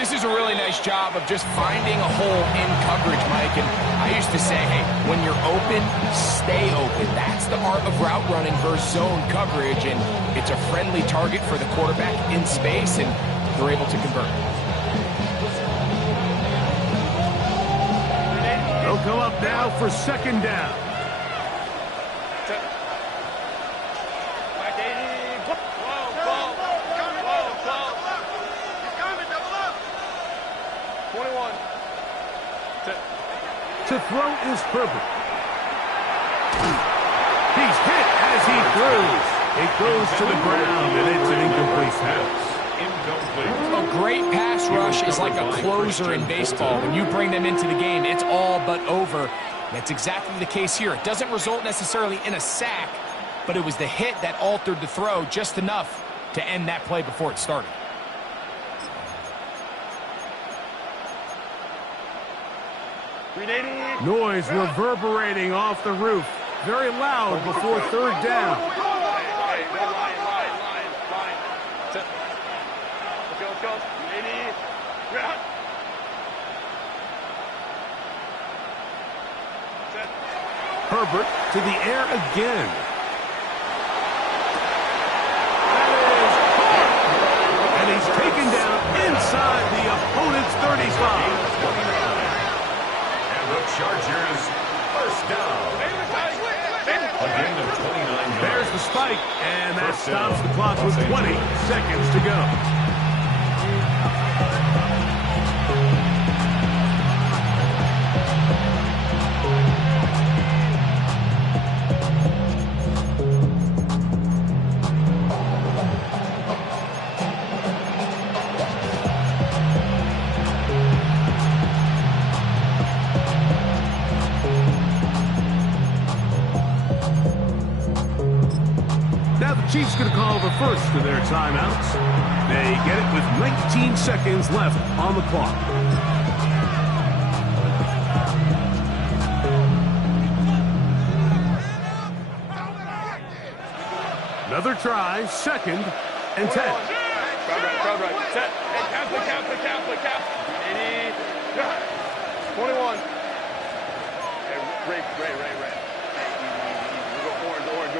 This is a really nice job of just finding a hole in coverage, Mike. And I used to say, hey, when you're open, stay open. That's the art of route running versus zone coverage. And it's a friendly target for the quarterback in space, and they're able to convert. They'll come up now for second down. To throw is Herbert. He's hit as he throws. It goes to the ground, and it's an incomplete pass. A great pass rush is like a closer in baseball. When you bring them into the game, it's all but over. That's exactly the case here. It doesn't result necessarily in a sack, but it was the hit that altered the throw just enough to end that play before it started. Noise reverberating off the roof. Very loud before third down. Herbert to the air again. That is hard. And he's taken down inside the opponent's 35. The Chargers, first down. A gain of 29 yards. There's the spike, and that stops the clock with 20 seconds to go. Chiefs going to call the first of their timeouts. They get it with 19 seconds left on the clock. Another try, second and 10. Crowd right. Set. Hey, cap. 21. Hey, Ray. Hey,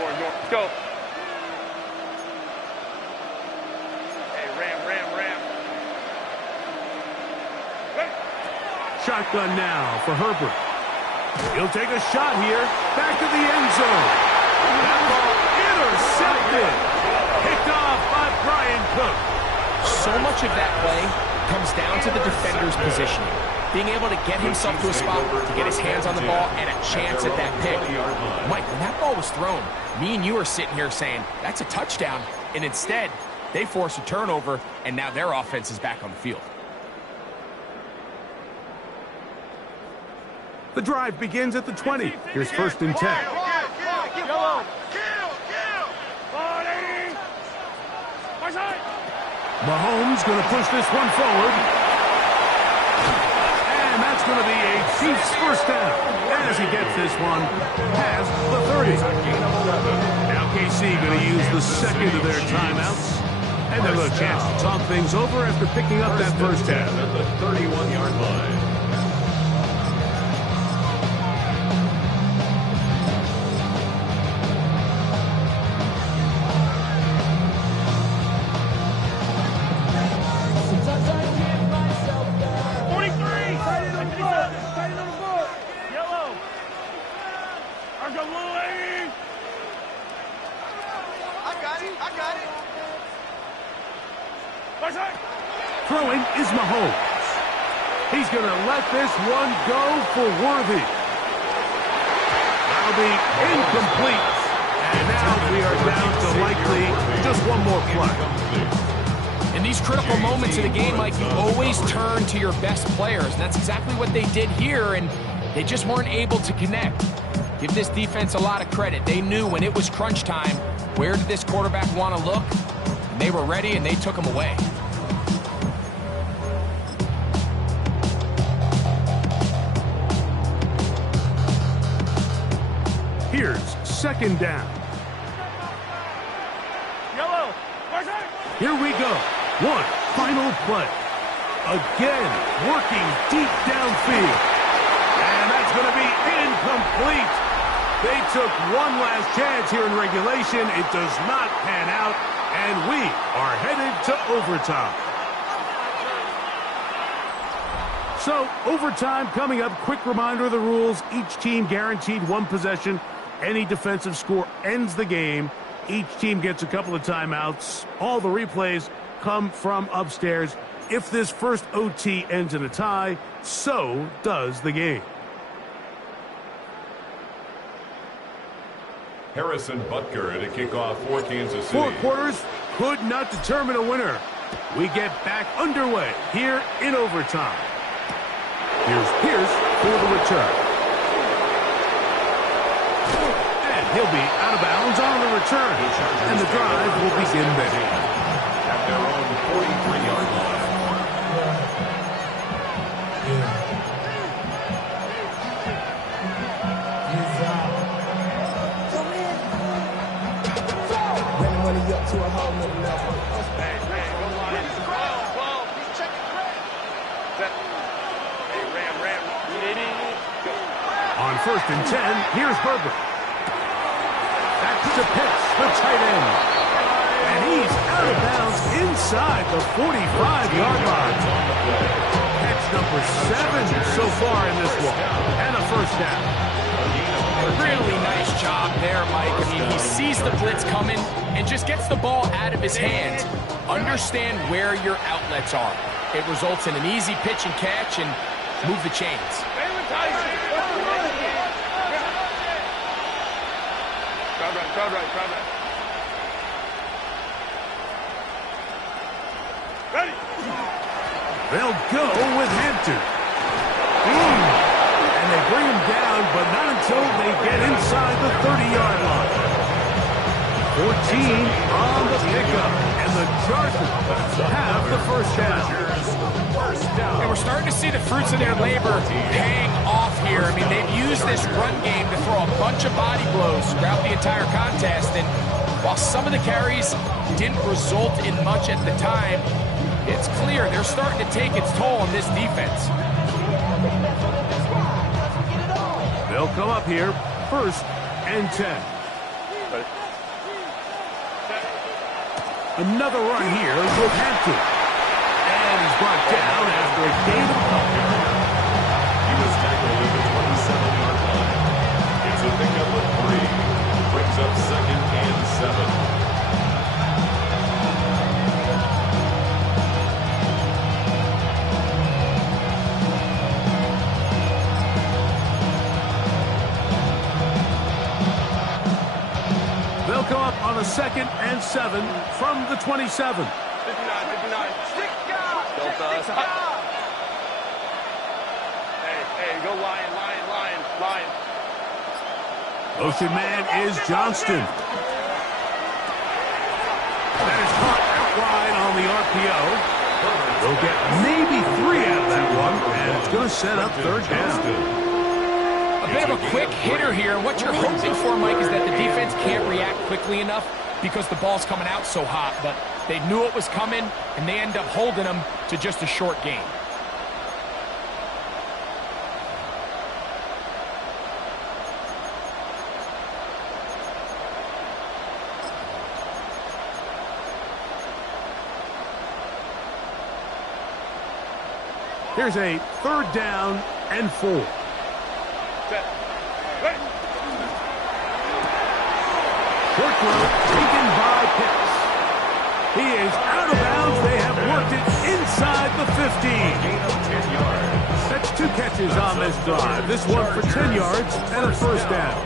orange. Go. Shotgun now for Herbert. He'll take a shot here. Back to the end zone. That ball intercepted. Picked off by Brian Cook. So much of that play comes down to the defender's positioning. Being able to get himself to a spot to get his hands on the ball and a chance at that pick. Mike, when that ball was thrown, me and you are sitting here saying, that's a touchdown. And instead, they force a turnover, and now their offense is back on the field. The drive begins at the 20. Here's first and 10. Mahomes going to push this one forward. And that's going to be a Chiefs first down as he gets this one past the 30. Now KC going to use the second of their timeouts. And they'll have a chance to talk things over after picking up that first down. At the 31-yard line. Throwing is Mahomes. He's going to let this one go for Worthy. That'll be incomplete. And now we are down to likely just one more play. In these critical moments of the game, Mike, you always turn to your best players. And that's exactly what they did here, and they just weren't able to connect. Give this defense a lot of credit. They knew when it was crunch time, where did this quarterback want to look? And they were ready, and they took him away. Here's second down. Yellow. Here we go. One final play. Again, working deep downfield. And that's going to be incomplete. They took one last chance here in regulation. It does not pan out, and we are headed to overtime. So, overtime coming up. Quick reminder of the rules. Each team guaranteed one possession. Any defensive score ends the game. Each team gets a couple of timeouts. All the replays come from upstairs. If this first OT ends in a tie, so does the game. Harrison Butker to kick off for Kansas City. 4 quarters could not determine a winner. We get back underway here in overtime. Here's Pierce for the return. And he'll be out of bounds on the return. And the drive will begin there. At their own 43-yard line. Up to a whole nother level. Hey, go Lions. Ball. He's checking Ram. Hey, Ram. Go. On 1st and 10, here's Herbert. Back to Pic6, the tight end. And he's out of bounds inside the 45-yard line. Catch number 7 so far in this one. And a first down. Really nice job there, Mike. I mean, he sees the blitz coming and just gets the ball out of his hands. Understand where your outlets are. It results in an easy pitch and catch and move the chains. Crowd right. Ready? They'll go with Hampton. And they bring him down, but not until they get inside the 30-yard line. 14 on the pickup, and the Chargers have the first down. And we're starting to see the fruits of their labor paying off here. I mean, they've used this run game to throw a bunch of body blows throughout the entire contest, and while some of the carries didn't result in much at the time, it's clear they're starting to take its toll on this defense. They'll come up here, 1st and 10. Another run here with Hampton. And he's brought down after a gain of couple. He was tackled at the 27-yard line. It's a pickup of 3. Brings up 2nd and 7. They'll come up on a 2nd and 7 from the 27. 59. Hey, go Lion. Motion man is Johnston. That is caught out wide on the RPO. They'll get maybe 3 out of that one, and it's going to set up 3rd down. A bit of a quick hitter here. What you're hoping for, Mike, is that the defense can't react quickly enough because the ball's coming out so hot. But they knew it was coming, and they end up holding them to just a short gain. Here's a 3rd down and 4. Short throw taken by Pic6. He is out of bounds. They have worked it inside the 15. Gain of 10 yards. That's 2 catches on this drive. This one for 10 yards and a first down.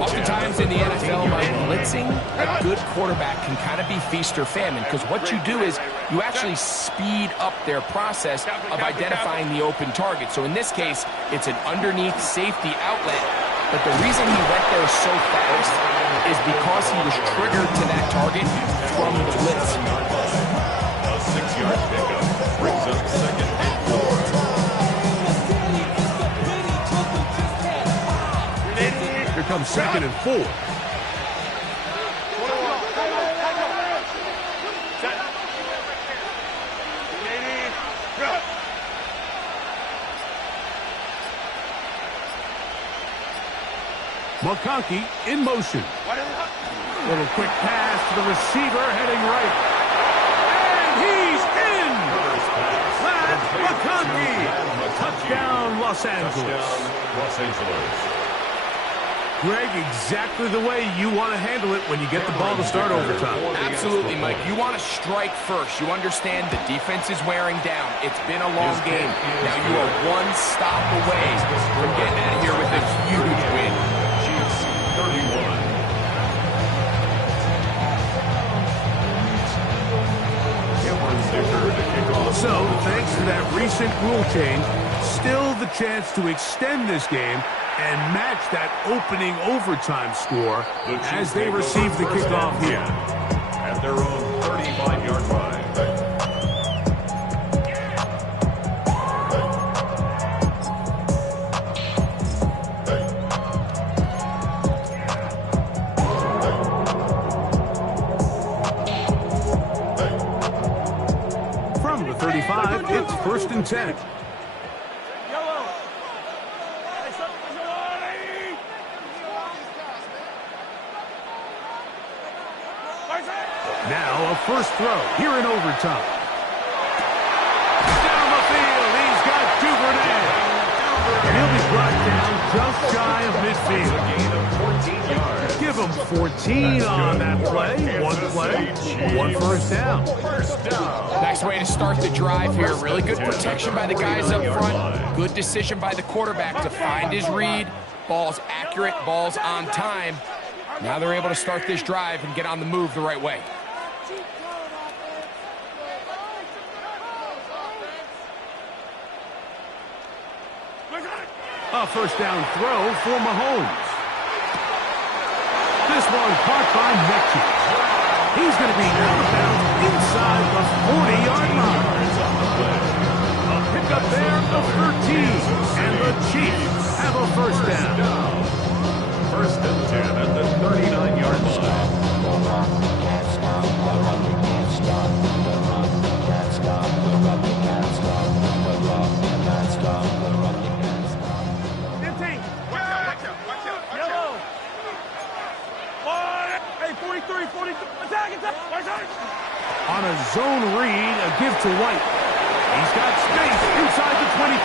Oftentimes in the NFL, by blitzing, a good quarterback can kind of be feast or famine, because what you do is you actually speed up their process of identifying the open target. So in this case, it's an underneath safety outlet, but the reason he went there so fast is because he was triggered to that target from the blitz. A 6-yard pickup brings up 2nd and 4. Here comes 2nd and 4. McConkey in motion. Little quick pass to the receiver heading right. And he's in! That's McConkey! Touchdown, Los Angeles. Los Angeles. Greg, exactly the way you want to handle it when you get the ball to start overtime. Absolutely, Mike. You want to strike first. You understand the defense is wearing down. It's been a long game. Now you are one stop away from getting out of here with a huge win. Chiefs 31. So, thanks to that recent rule change, still the chance to extend this game and match that opening overtime score as they receive the kickoff here. At their own 35-yard line. From the 35, it's 1st and 10. Now a first throw here in overtime. Down the field, he's got Duvernay. And he'll be brought down just shy of midfield. A gain of 14 yards. Give him 14 on that play. One first down. First down. Nice way to start the drive here. Really good protection by the guys up front. Good decision by the quarterback to find his read. Ball's accurate, ball's on time. Now they're able to start this drive and get on the move the right way. A first down throw for Mahomes. This one caught by Mechie. He's going to be out of bounds inside the 40-yard line. A pickup there of 13. And the Chiefs have a first down. First and 10 at the 39-yard line. Yellow. Hey, 43, 42. Attack. On a zone read, a give to White. He's got space inside the 25.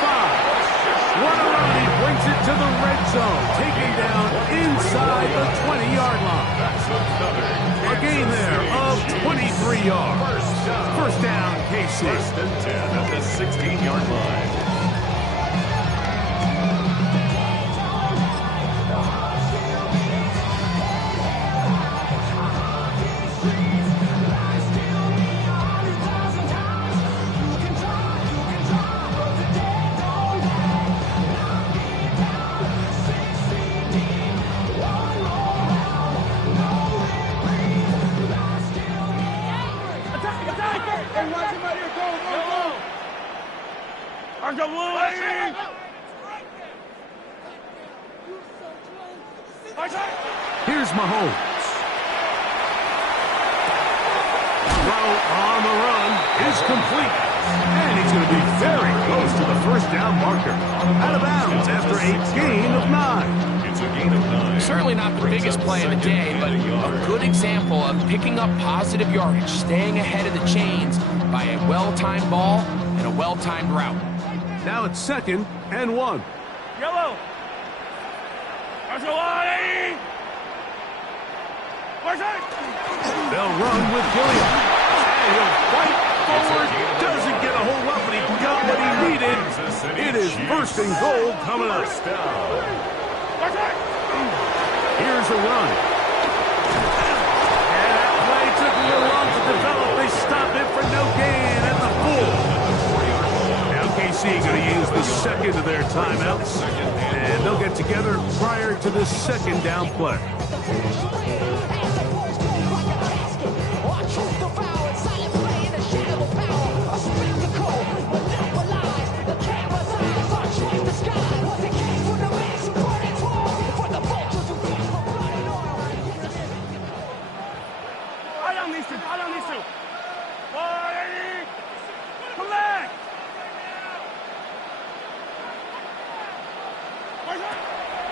One around, he brings it to the red zone. Taken down inside the 20-yard line. A gain there of 23 yards. First down, KC. First and 10 at the 16-yard line. Here's Mahomes. Throw on the run is complete. And he's going to be very close to the first down marker. Out of bounds after a gain of 9. It's a gain of 9. Certainly not the biggest play of the day, but a good example of picking up positive yardage, staying ahead of the chains by a well-timed ball and a well-timed route. Now it's 2nd and 1. Yellow. They'll run with Gilliam. And he'll fight forward. Doesn't get a whole lot, but he got what he needed. It is 1st and goal coming up. Here's a run. And that play took a little long to develop. They stop it for no gain at the 4. Now KC going to use the second of their timeouts. And they'll get together prior to the second down play.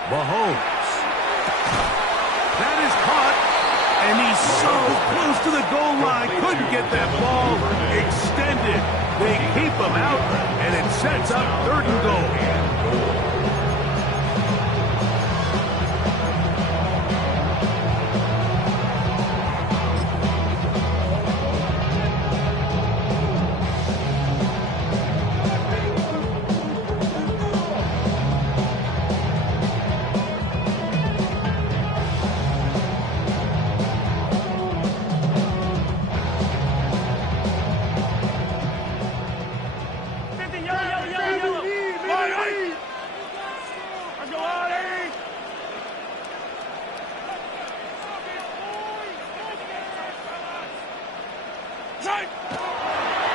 Mahomes And he's so close to the goal line. Couldn't get that ball extended. They keep him out, and it sets up 3rd and goal.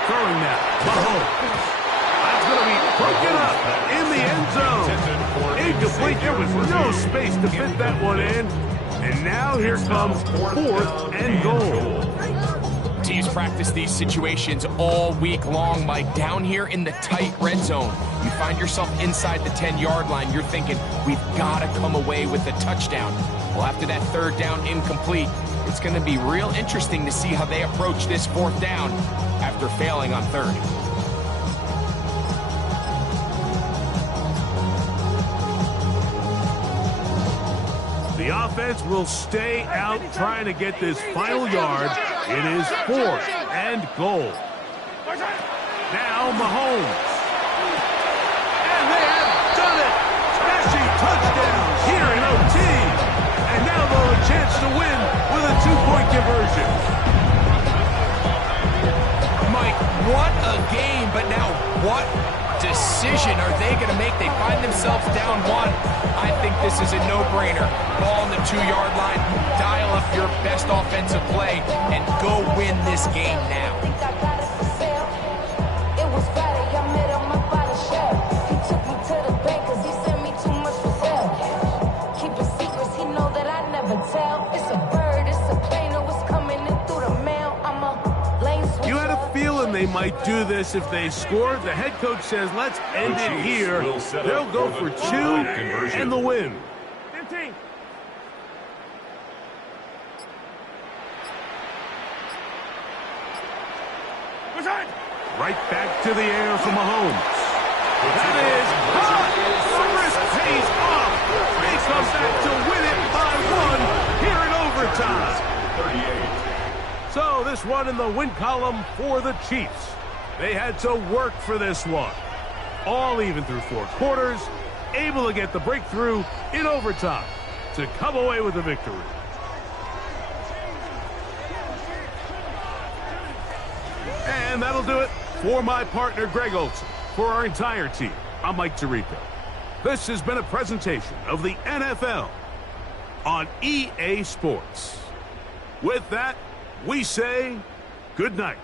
Throwing now, Mahomes. That's going to be broken up in the end zone. Incomplete. There was no space to fit that one in. And now here comes 4th and goal. Teams practice these situations all week long, Mike. Down here in the tight red zone, you find yourself inside the 10-yard line. You're thinking, we've got to come away with a touchdown. Well, after that 3rd down incomplete, it's going to be real interesting to see how they approach this 4th down after failing on 3rd. The offense will stay out trying to get this final yard. It is 4th and goal. Now Mahomes. And they have done it. Smashing touchdown here in OT. And now they'll have a chance to win with a 2-point conversion. Mike, what a game, but now what decision are they going to make? They find themselves down 1. I think this is a no-brainer. Ball on the 2-yard line, dial up your best offensive play, and go win this game now. They might do this if they score. The head coach says, let's end it here. They'll go for 2 and the win. 15. Right back to the air for Mahomes. That is hot. The risk pays off. They come back to win it by 1 here in overtime. 38. So this one in the win column for the Chiefs. They had to work for this one. All even through 4 quarters, able to get the breakthrough in overtime to come away with the victory. And that'll do it for my partner, Greg Olson. For our entire team, I'm Mike Tirico. This has been a presentation of the NFL on EA Sports. With that, we say good night.